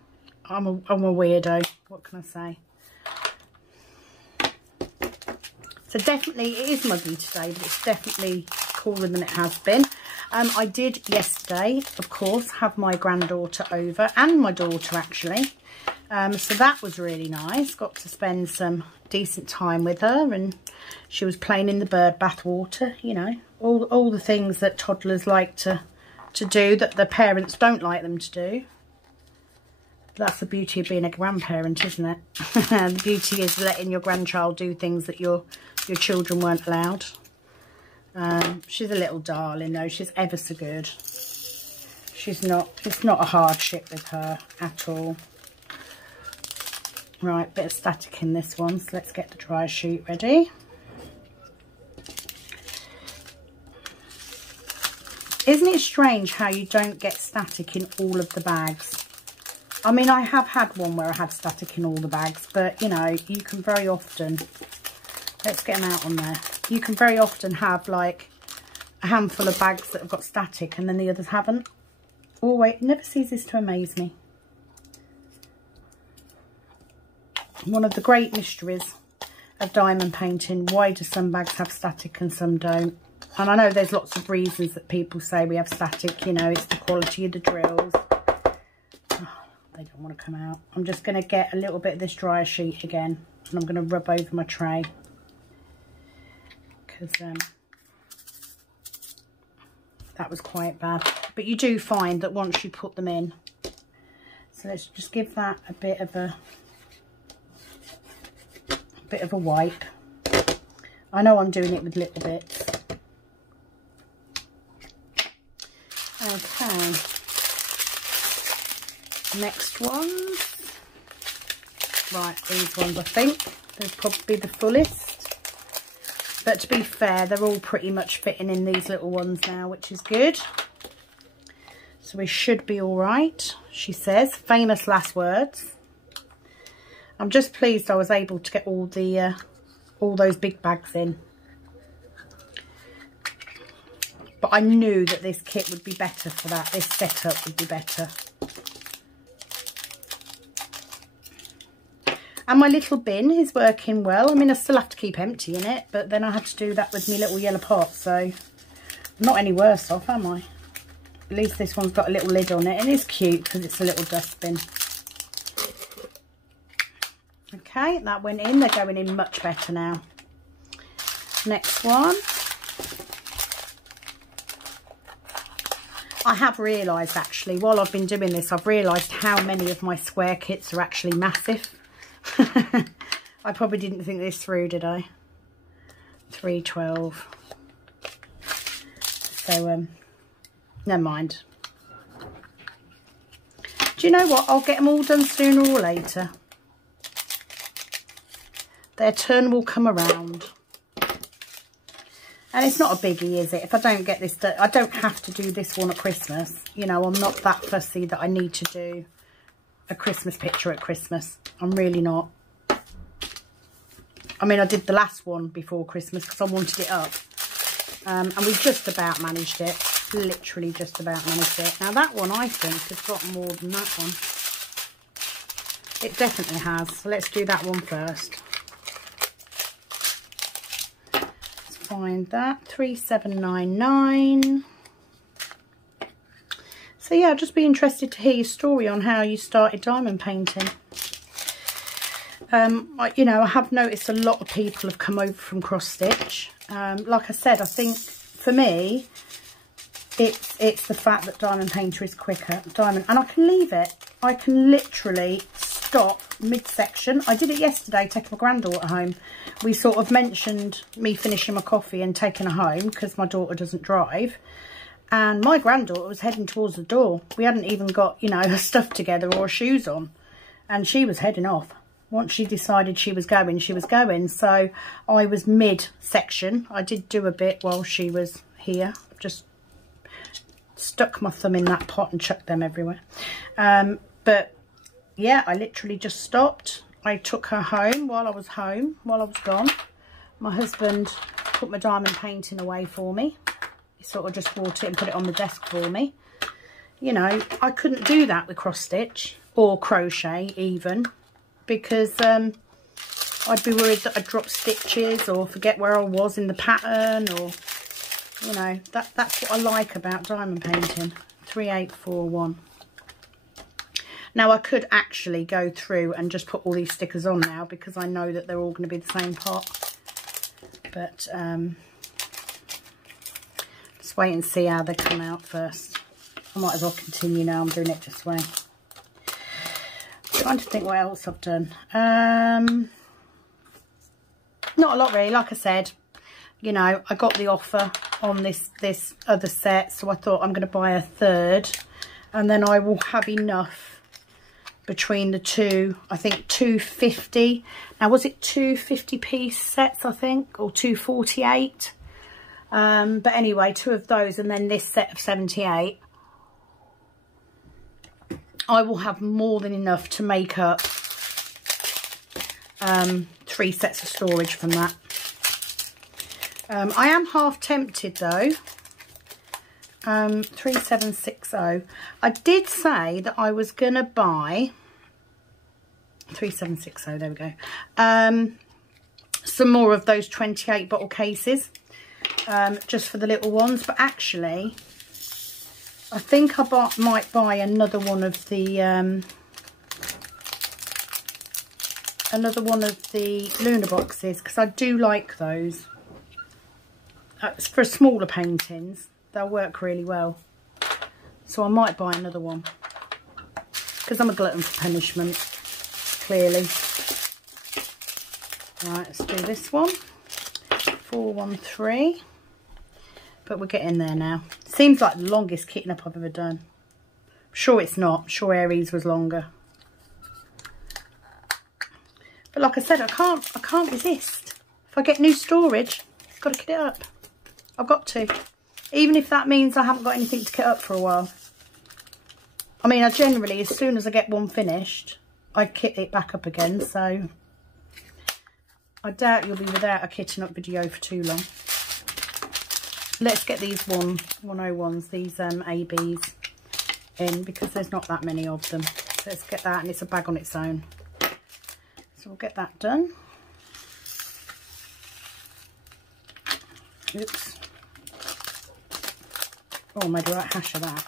I'm a weirdo, what can I say? So definitely, it is muggy today, but it's definitely cooler than it has been. I did yesterday, of course, have my granddaughter over, and my daughter actually. So that was really nice. Got to spend some decent time with her, and she was playing in the bird bath water, you know, all the things that toddlers like to do that their parents don't like them to do. That's the beauty of being a grandparent, isn't it? The beauty is letting your grandchild do things that your children weren't allowed. She's a little darling though. She's ever so good. It's not a hardship with her at all. Right, bit of static in this one, so let's get the dry sheet ready. Isn't it strange how you don't get static in all of the bags? I mean, I have had one where I had static in all the bags, but you know, you can very often, let's get them out on there. You can very often have like a handful of bags that have got static and then the others haven't. Oh wait, it never ceases to amaze me. One of the great mysteries of diamond painting, why do some bags have static and some don't? And I know there's lots of reasons that people say we have static, you know, it's the quality of the drills. Oh, they don't want to come out. I'm just going to get a little bit of this dryer sheet again, and I'm going to rub over my tray. Because that was quite bad. But you do find that once you put them in, so let's just give that a bit of a wipe. I know I'm doing it with little bits. Okay, next ones. Right, these ones I think they'll probably be the fullest, but to be fair, they're all pretty much fitting in these little ones now, which is good. So we should be all right, she says. Famous last words. I'm just pleased I was able to get all those big bags in. But I knew that this kit would be better for that. This setup would be better. And my little bin is working well. I mean, I still have to keep emptying it, but then I had to do that with my little yellow pot. So I'm not any worse off, am I? At least this one's got a little lid on it. And it's cute because it's a little dustbin. Okay, that went in. They're going in much better now. Next one. I have realised actually, while I've been doing this, I've realised how many of my square kits are actually massive. I probably didn't think this through, did I? 312. So, never mind. Do you know what? I'll get them all done sooner or later. Their turn will come around. And it's not a biggie, is it? If I don't get this done, I don't have to do this one at Christmas. You know, I'm not that fussy that I need to do a Christmas picture at Christmas. I'm really not. I mean, I did the last one before Christmas because I wanted it up. And we just about managed it. Literally just about managed it. Now that one, I think, has got more than that one. It definitely has. So let's do that one first. Find that 3799. So yeah, I'd just be interested to hear your story on how you started diamond painting. You know, I have noticed a lot of people have come over from cross stitch. Like I said, I think for me it's the fact that diamond painter is quicker. And I can leave it. I can literally stop midsection. I did it yesterday, taking my granddaughter home. We sort of mentioned me finishing my coffee and taking her home because my daughter doesn't drive. And my granddaughter was heading towards the door. We hadn't even got, you know, her stuff together or her shoes on. And she was heading off. Once she decided she was going, she was going. So I was mid-section. I did do a bit while she was here. Just stuck my thumb in that pot and chucked them everywhere. But yeah, I literally just stopped. I took her home while I was gone. My husband put my diamond painting away for me. He sort of just brought it and put it on the desk for me. You know, I couldn't do that with cross stitch or crochet even, because I'd be worried that I'd drop stitches or forget where I was in the pattern, or, you know, that's what I like about diamond painting. 3841. Now I could actually go through and just put all these stickers on now, because I know that they're all going to be the same pot. But let's wait and see how they come out first. I might as well continue now. I'm doing it this way. I'm trying to think what else I've done. Not a lot really. Like I said, you know, I got the offer on this other set, so I thought I'm going to buy a third, and then I will have enough between the two. I think 250. Now, was it 250 piece sets, I think, or 248? But anyway, 2 of those, and then this set of 78. I will have more than enough to make up 3 sets of storage from that. I am half tempted though. 3760. I did say that I was gonna buy 3760. There we go. Some more of those 28 bottle cases, just for the little ones. But actually, I think I might buy another one of the Luna boxes, because I do like those. For smaller paintings, they'll work really well. So I might buy another one, because I'm a glutton for punishment, clearly. Right, let's do this one. 413. But we're getting there now. Seems like the longest kitting up I've ever done. I'm sure it's not. I'm sure Aries was longer. But like I said, I can't resist. If I get new storage, I've got to kit it up. I've got to. Even if that means I haven't got anything to kit up for a while. I mean, I generally, as soon as I get one finished, I kit it back up again. So I doubt you'll be without a kitting up video for too long. Let's get these 101s, these ABs in, because there's not that many of them. So let's get that, and it's a bag on its own. So we'll get that done. Oops. Oh, I made a right hash of that.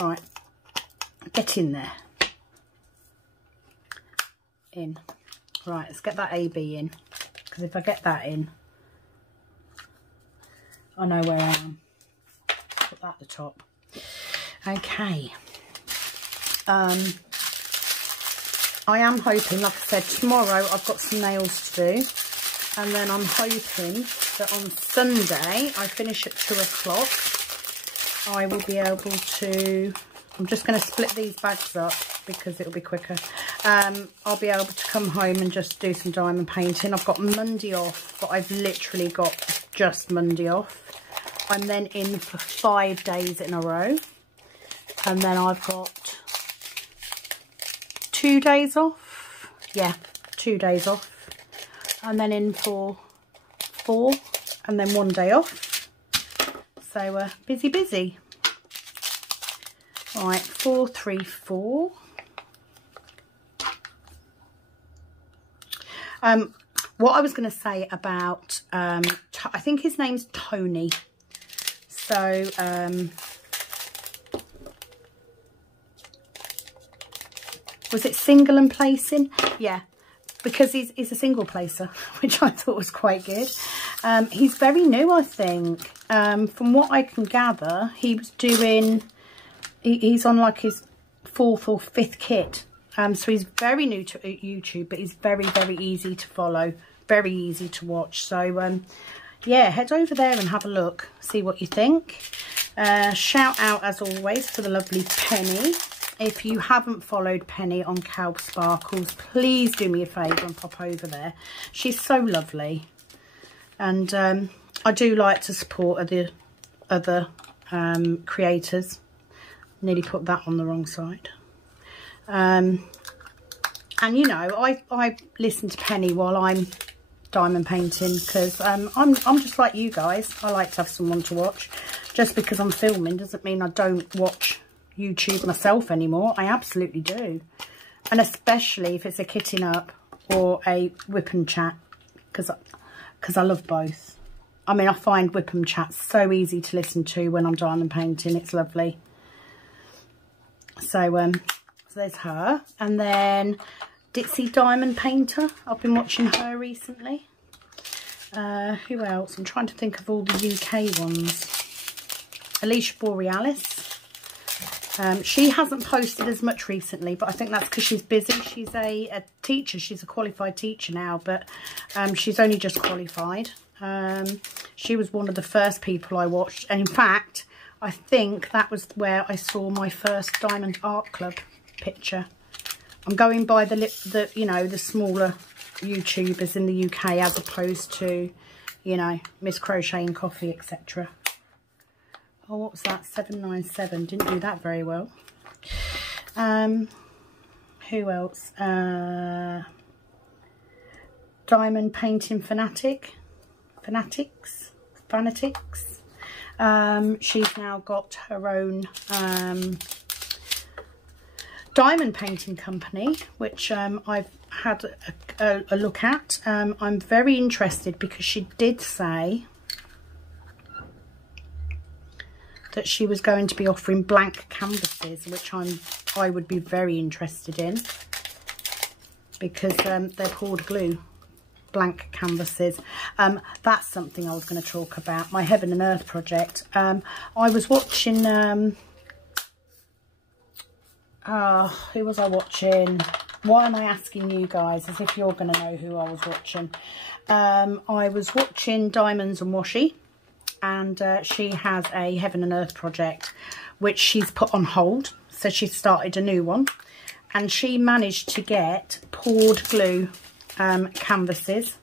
Right, get in there. In. Right, let's get that AB in, because if I get that in, I know where I am. Put that at the top. Okay. I am hoping, like I said, tomorrow I've got some nails to do, and then I'm hoping that on Sunday, I finish at 2 o'clock. I will be able to, I'm just going to split these bags up because it'll be quicker. I'll be able to come home and just do some diamond painting. I've got Monday off, but I've literally got just Monday off. I'm then in for 5 days in a row, and then I've got 2 days off. Yeah, 2 days off, and then in for 4, and then 1 day off. So busy. Right, 434. What I was going to say about, I think his name's Tony. So, was it single and placing? Yeah, because he's a single placer, which I thought was quite good. He's very new, I think. From what I can gather, he was doing, he's on like his 4th or 5th kit. So he's very new to YouTube, but he's very, very easy to follow, very easy to watch. So, yeah, head over there and have a look, see what you think. Shout out, as always, to the lovely Penny. If you haven't followed Penny on Calb Sparkles, please do me a favour and pop over there. She's so lovely. And I do like to support other creators. Nearly put that on the wrong side. And you know, I listen to Penny while I'm diamond painting, because I'm just like you guys. I like to have someone to watch. Just because I'm filming doesn't mean I don't watch YouTube myself anymore. I absolutely do. And especially if it's a kitting up or a whip and chat, because I love both. I mean, I find whip and chat so easy to listen to when I'm diamond painting. It's lovely. So there's her. And then Ditsy Diamond Painter. I've been watching her recently. Who else? I'm trying to think of all the UK ones. Alicia Borealis. She hasn't posted as much recently, but I think that's because she's busy. She's a teacher. She's a qualified teacher now, but she's only just qualified. She was one of the first people I watched. And in fact, I think that was where I saw my first Diamond Art Club picture. I'm going by the you know, the smaller YouTubers in the UK as opposed to, you know, Miss Crochet and Coffee, etc. Oh, what was that? 797. Didn't do that very well. Who else? Diamond Painting Fanatics. She's now got her own diamond painting company, which I've had a look at. I'm very interested because she did say that she was going to be offering blank canvases, which I would be very interested in, because they're poured glue blank canvases. That's something I was going to talk about, my Heaven and Earth project. I was watching who was I watching? Why am I asking you guys as if you're going to know who I was watching? I was watching Diamonds and Washi, and she has a Heaven and Earth project which she's put on hold, so she started a new one, and she managed to get poured glue canvases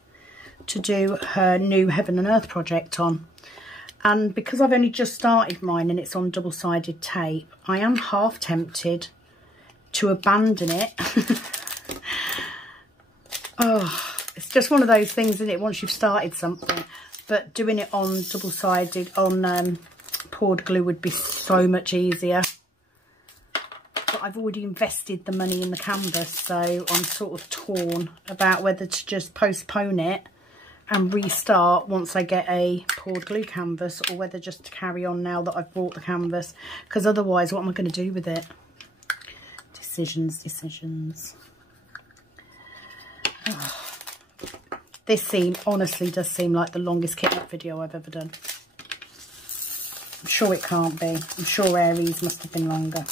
to do her new Heaven and Earth project on. And because I've only just started mine and it's on double-sided tape, I am half tempted to abandon it. Oh, it's just one of those things, isn't it, once you've started something. But doing it on double-sided, on poured glue would be so much easier. But I've already invested the money in the canvas, so I'm sort of torn about whether to just postpone it and restart once I get a poured glue canvas, or whether just to carry on now that I've bought the canvas. Because otherwise, what am I going to do with it? Decisions. Oh. This honestly does seem like the longest kit up video I've ever done. I'm sure it can't be. I'm sure Aries must have been longer.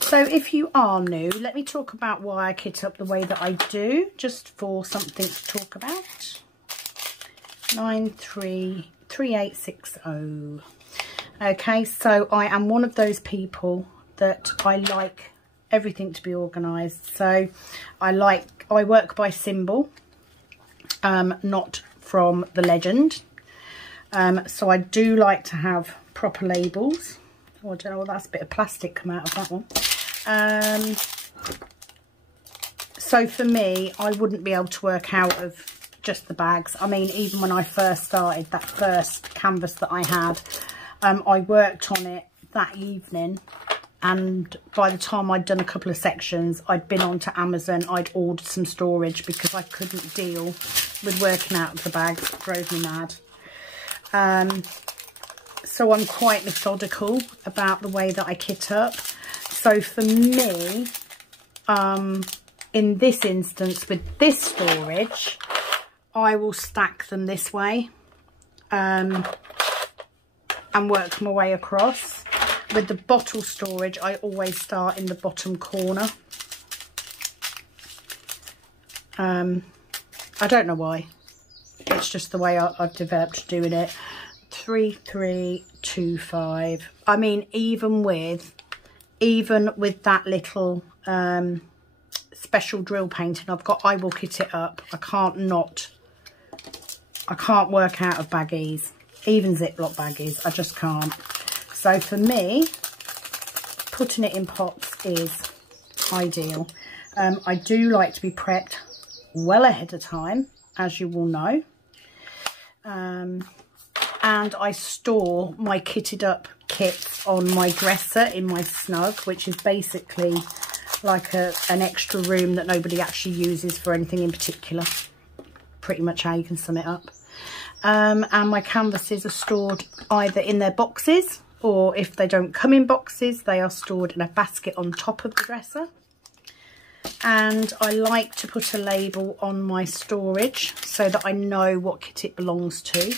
So if you are new, let me talk about why I kit up the way that I do, just for something to talk about. 933860. Okay, so I am one of those people that I like everything to be organised. So I work by symbol, not from the legend. So I do like to have proper labels. Oh, I don't know, that's a bit of plastic come out of that one. So for me, I wouldn't be able to work out of just the bags. I mean, even when I first started, that first canvas that I had, I worked on it that evening, and by the time I'd done a couple of sections, I'd been on to Amazon. I'd ordered some storage because I couldn't deal with working out of the bags. It drove me mad. So I'm quite methodical about the way that I kit up. So for me, in this instance with this storage, I will stack them this way and work my way across. With the bottle storage, I always start in the bottom corner. I don't know why. It's just the way I've developed doing it. 3325. I mean, even with that little special drill painting I've got, I will kit it up. I can't not I can't work out of baggies, even Ziploc baggies. I just can't. So for me, putting it in pots is ideal. I do like to be prepped well ahead of time, as you will know. And I store my kitted up kits on my dresser in my snug, which is basically like an extra room that nobody actually uses for anything in particular. Pretty much how you can sum it up. And my canvases are stored either in their boxes, or if they don't come in boxes, they are stored in a basket on top of the dresser. And I like to put a label on my storage so that I know what kit it belongs to,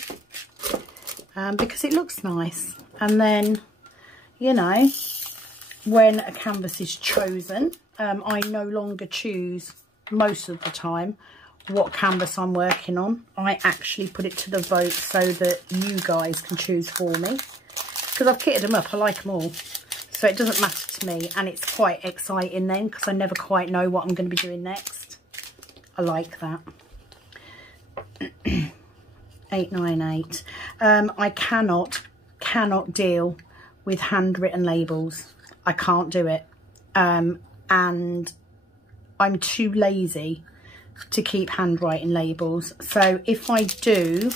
because it looks nice. And then, you know, when a canvas is chosen, I no longer choose most of the time what canvas I'm working on. I actually put it to the vote so that you guys can choose for me, because I've kitted them up. I like them all, so it doesn't matter to me, and it's quite exciting then because I never quite know what I'm going to be doing next. I like that. 898. I cannot deal with handwritten labels. I can't do it, and I'm too lazy to keep handwriting labels. So if I do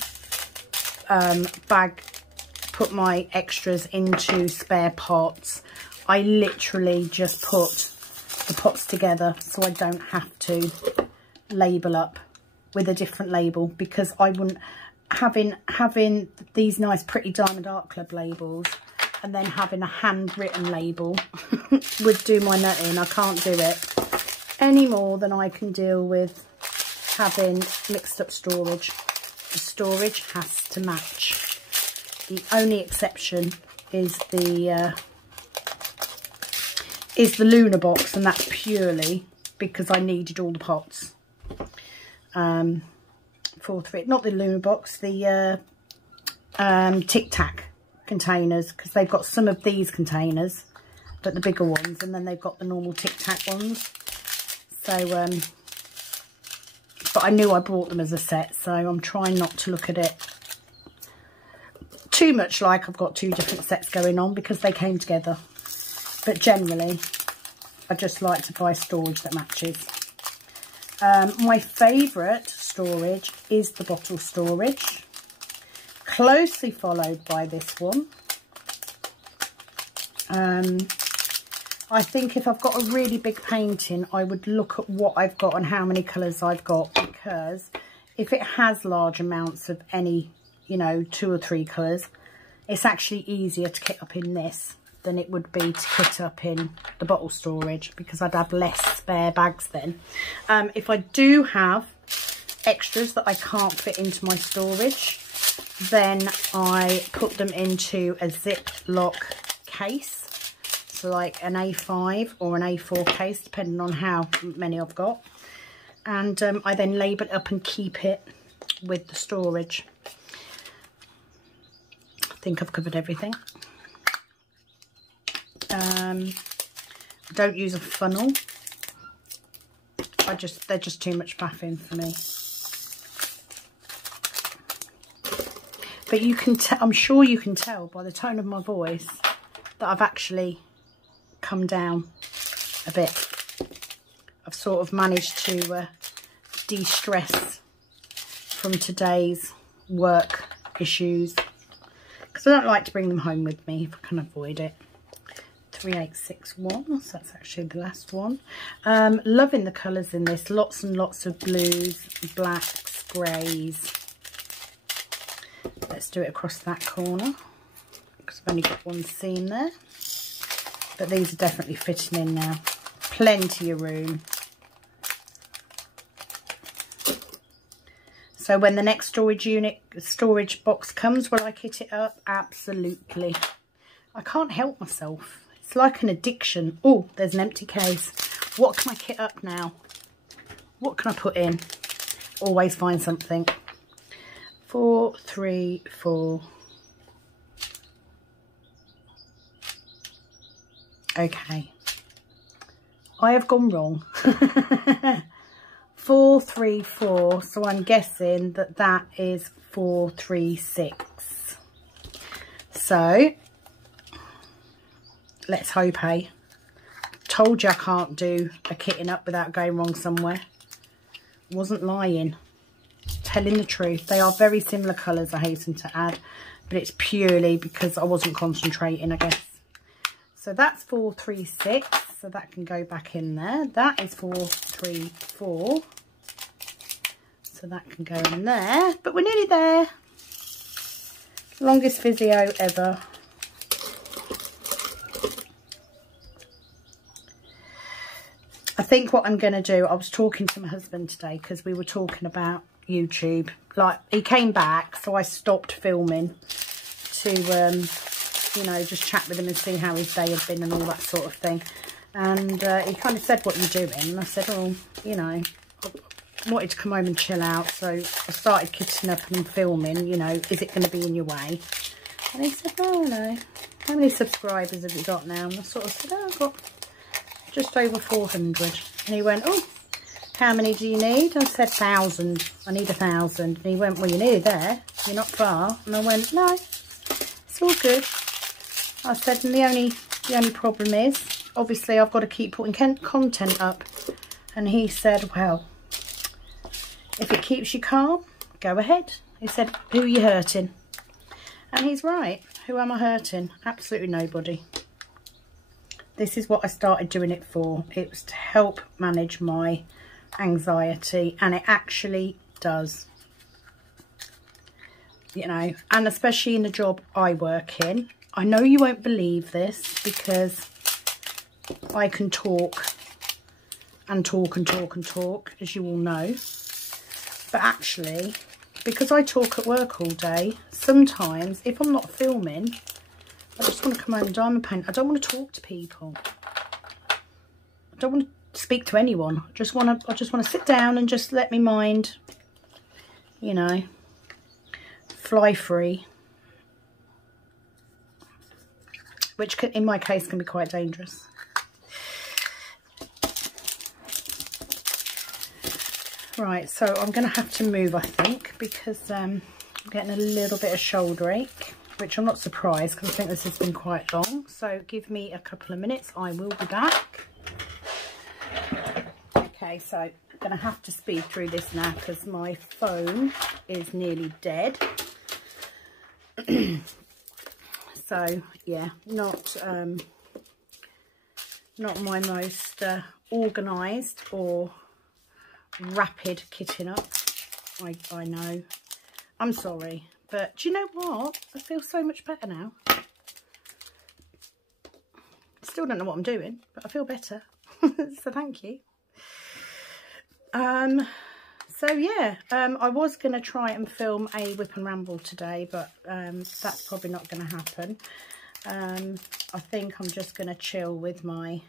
put my extras into spare pots, I literally just put the pots together so I don't have to label up with a different label, because I wouldn't having these nice pretty Diamond Art Club labels and then having a handwritten label would do my nut in. I can't do it any more than I can deal with having mixed up storage. The storage has to match. The only exception is the Luna box, and that's purely because I needed all the pots. 4-3, not the Luna box, the Tic Tac containers, because they've got some of these containers, but the bigger ones, and then they've got the normal Tic Tac ones. So, but I knew I bought them as a set, so I'm trying not to look at it too much like I've got two different sets going on, because they came together. But generally, I just like to buy storage that matches. My favourite storage is the bottle storage, closely followed by this one. I think if I've got a really big painting, I would look at what I've got and how many colours I've got, because if it has large amounts of any, you know, 2 or 3 colours, it's actually easier to kit up in this than it would be to kit up in the bottle storage, because I'd have less spare bags then. If I do have extras that I can't fit into my storage, then I put them into a Ziploc case. So like an A5 or an A4 case, depending on how many I've got. And I then label it up and keep it with the storage. I think I've covered everything. I don't use a funnel. They're just too much faffing for me. But you can tell, I'm sure you can tell by the tone of my voice that I've actually come down a bit. I've sort of managed to de-stress from today's work issues, because I don't like to bring them home with me if I can avoid it. 3861, so that's actually the last one. Loving the colours in this, lots and lots of blues, blacks, greys. Let's do it across that corner, because I've only got one seam there. But these are definitely fitting in now. Plenty of room. So when the next storage box comes, will I kit it up? Absolutely. I can't help myself. It's like an addiction. Oh, there's an empty case. What can I kit up now? What can I put in? Always find something. 4, 3, 4. Okay. I have gone wrong. 434, so I'm guessing that that is 436. So let's hope, hey. Told you I can't do a kitting up without going wrong somewhere. Wasn't lying, telling the truth. They are very similar colours, I hasten to add, but it's purely because I wasn't concentrating, I guess. So that's 436, so that can go back in there. That is 434, so that can go in there. But we're nearly there. Longest video ever. I think what I'm going to do, I was talking to my husband today because we were talking about YouTube. Like, he came back, so I stopped filming to, you know, just chat with him and see how his day had been and all that sort of thing. And he kind of said, what are you doing? And I said, oh, you know, I wanted to come home and chill out. So I started kitting up and filming, you know, is it going to be in your way? And he said, oh, no. How many subscribers have you got now? And I sort of said, oh, I've got just over 400. And he went, oh, how many do you need? I said 1,000. I need 1,000. And he went, well, you're nearly there. You're not far. And I went, no, it's all good. I said, and the only problem is, obviously, I've got to keep putting content up. And he said, well, if it keeps you calm, go ahead. He said, who are you hurting? And he's right. Who am I hurting? Absolutely nobody. This is what I started doing it for. It was to help manage my anxiety, and it actually does. You know, and especially in the job I work in. I know you won't believe this because I can talk and talk and talk and talk, as you all know. But actually, because I talk at work all day, sometimes if I'm not filming, I just want to come home and diamond paint. I don't want to talk to people. I don't want to speak to anyone. I just want to sit down and just let me mind, you know, fly free. Which can, in my case, can be quite dangerous. Right, so I'm going to have to move, I think, because I'm getting a little bit of shoulder ache, which I'm not surprised because I think this has been quite long. So give me a couple of minutes, I will be back. Okay, so I'm going to have to speed through this now because my phone is nearly dead. So yeah, not my most organised or rapid kitting up. I know. I'm sorry, but do you know what? I feel so much better now. Still don't know what I'm doing, but I feel better. So thank you. So yeah, I was going to try and film a whip and ramble today, but that's probably not going to happen. I think I'm just going to chill with my,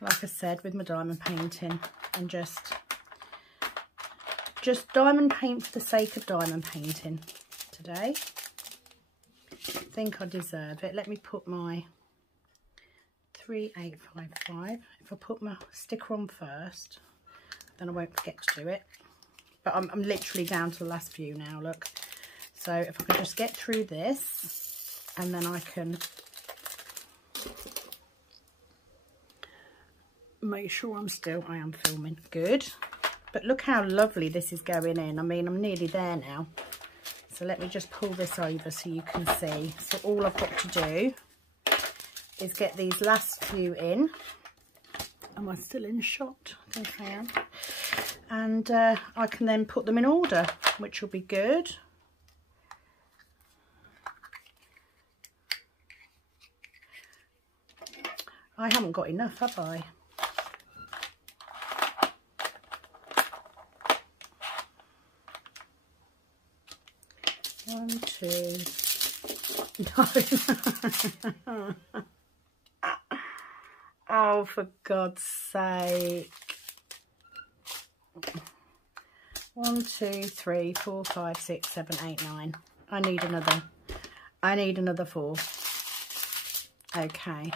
like I said, with my diamond painting and just diamond paint for the sake of diamond painting today. I think I deserve it. Let me put my 3855. If I put my sticker on first, then I won't forget to do it. But I'm literally down to the last few now, look. So if I can just get through this, and then I can make sure I am filming. Good. But look how lovely this is going in. I mean, I'm nearly there now. So let me just pull this over so you can see. So all I've got to do is get these last few in. Am I still in shot? I think I am. And I can then put them in order, which will be good. I haven't got enough, have I? One, two. No. Oh, for God's sake. 1, 2, 3, 4, 5, 6, 7, 8, 9. I need another 4. Okay.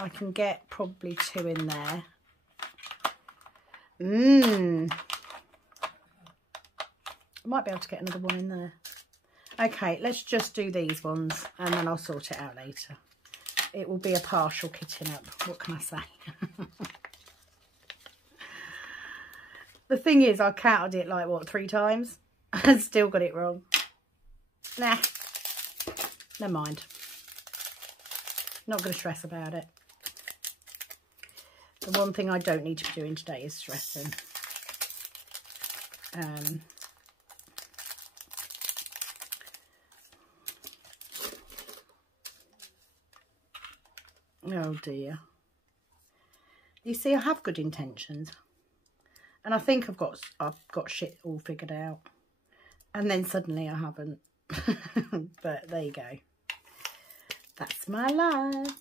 I can get probably 2 in there. I might be able to get another one in there. Okay, let's just do these ones and then I'll sort it out later. It will be a partial kitting up. What can I say? The thing is, I counted it like, what, 3 times? And still got it wrong. Nah. Never mind. Not going to stress about it. The one thing I don't need to be doing today is stressing. Oh dear. You see, I have good intentions. And I think I've got shit all figured out. And then suddenly I haven't. But there you go. That's my life.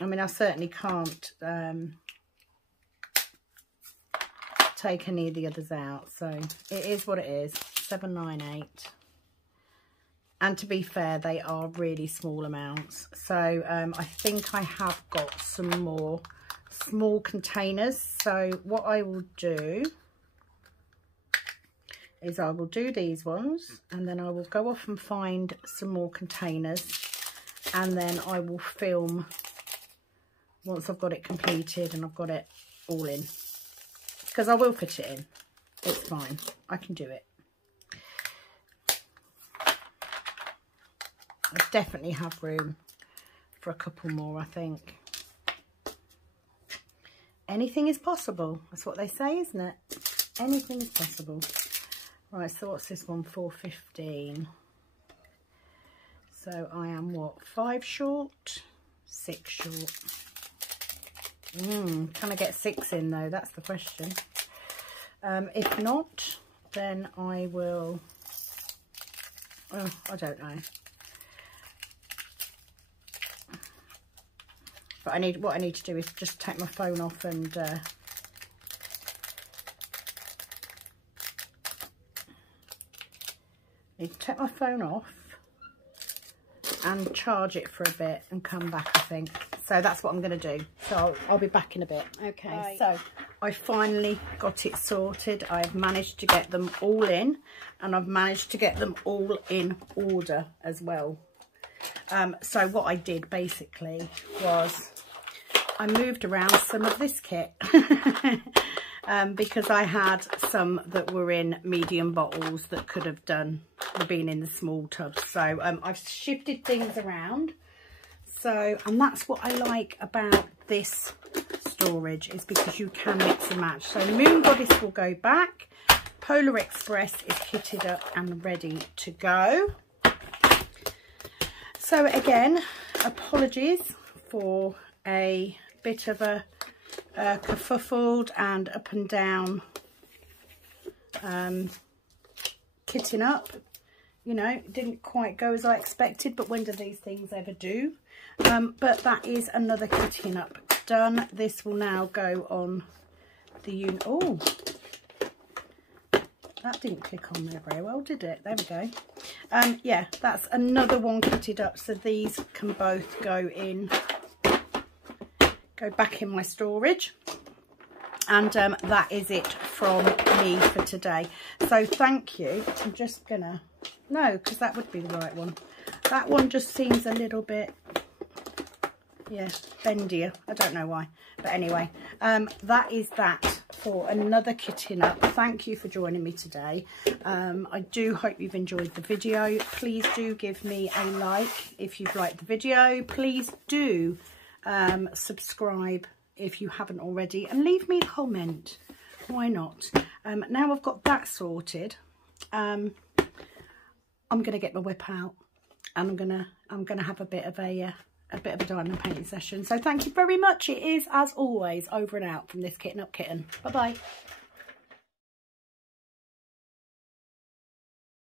I mean, I certainly can't take any of the others out. So it is what it is. 798. And to be fair, they are really small amounts. So I think I have got some more small containers. So what I will do is I will do these ones, and then I will go off and find some more containers, and then I will film once I've got it completed and I've got it all in, because I will fit it in. It's fine, I can do it. I definitely have room for a couple more, I think. Anything is possible. That's what they say, isn't it? Anything is possible. Right, so what's this one? 415. So I am what? 5 short? 6 short. Can I get 6 in though? That's the question. If not, then I will... Oh, I don't know. But what I need to do is just take my phone off and need to take my phone off and charge it for a bit and come back, I think. So that's what I'm going to do. So I'll be back in a bit. Okay, bye. So I finally got it sorted. I've managed to get them all in, and I've managed to get them all in order as well. So what I did basically was I moved around some of this kit because I had some that were in medium bottles that could have been in the small tubs. So I've shifted things around. So, and that's what I like about this storage, is because you can mix and match. So Moon Goddess will go back. Polar Express is kitted up and ready to go. So again, apologies for a bit of a kerfuffled and up and down kitting up. You know, it didn't quite go as I expected, but when do these things ever do? But that is another kitting up done. This will now go on the unit. Oh, that didn't click on there very well, did it? There we go. Yeah, that's another one kitted up. So these can both go back in my storage. And that is it from me for today. So thank you. I'm just gonna, no, because that would be the right one. That one just seems a little bit, yeah, bendier. I don't know why. But anyway, that is that for another kitting up. Thank you for joining me today. I do hope you've enjoyed the video. Please do give me a like if you've liked the video. Please do subscribe if you haven't already, and leave me a comment. Why not? Now I've got that sorted, I'm gonna get my whip out, and I'm gonna have a bit of a diamond painting session. So thank you very much. It is, as always, over and out from this Kitting Up Kitten. Bye bye.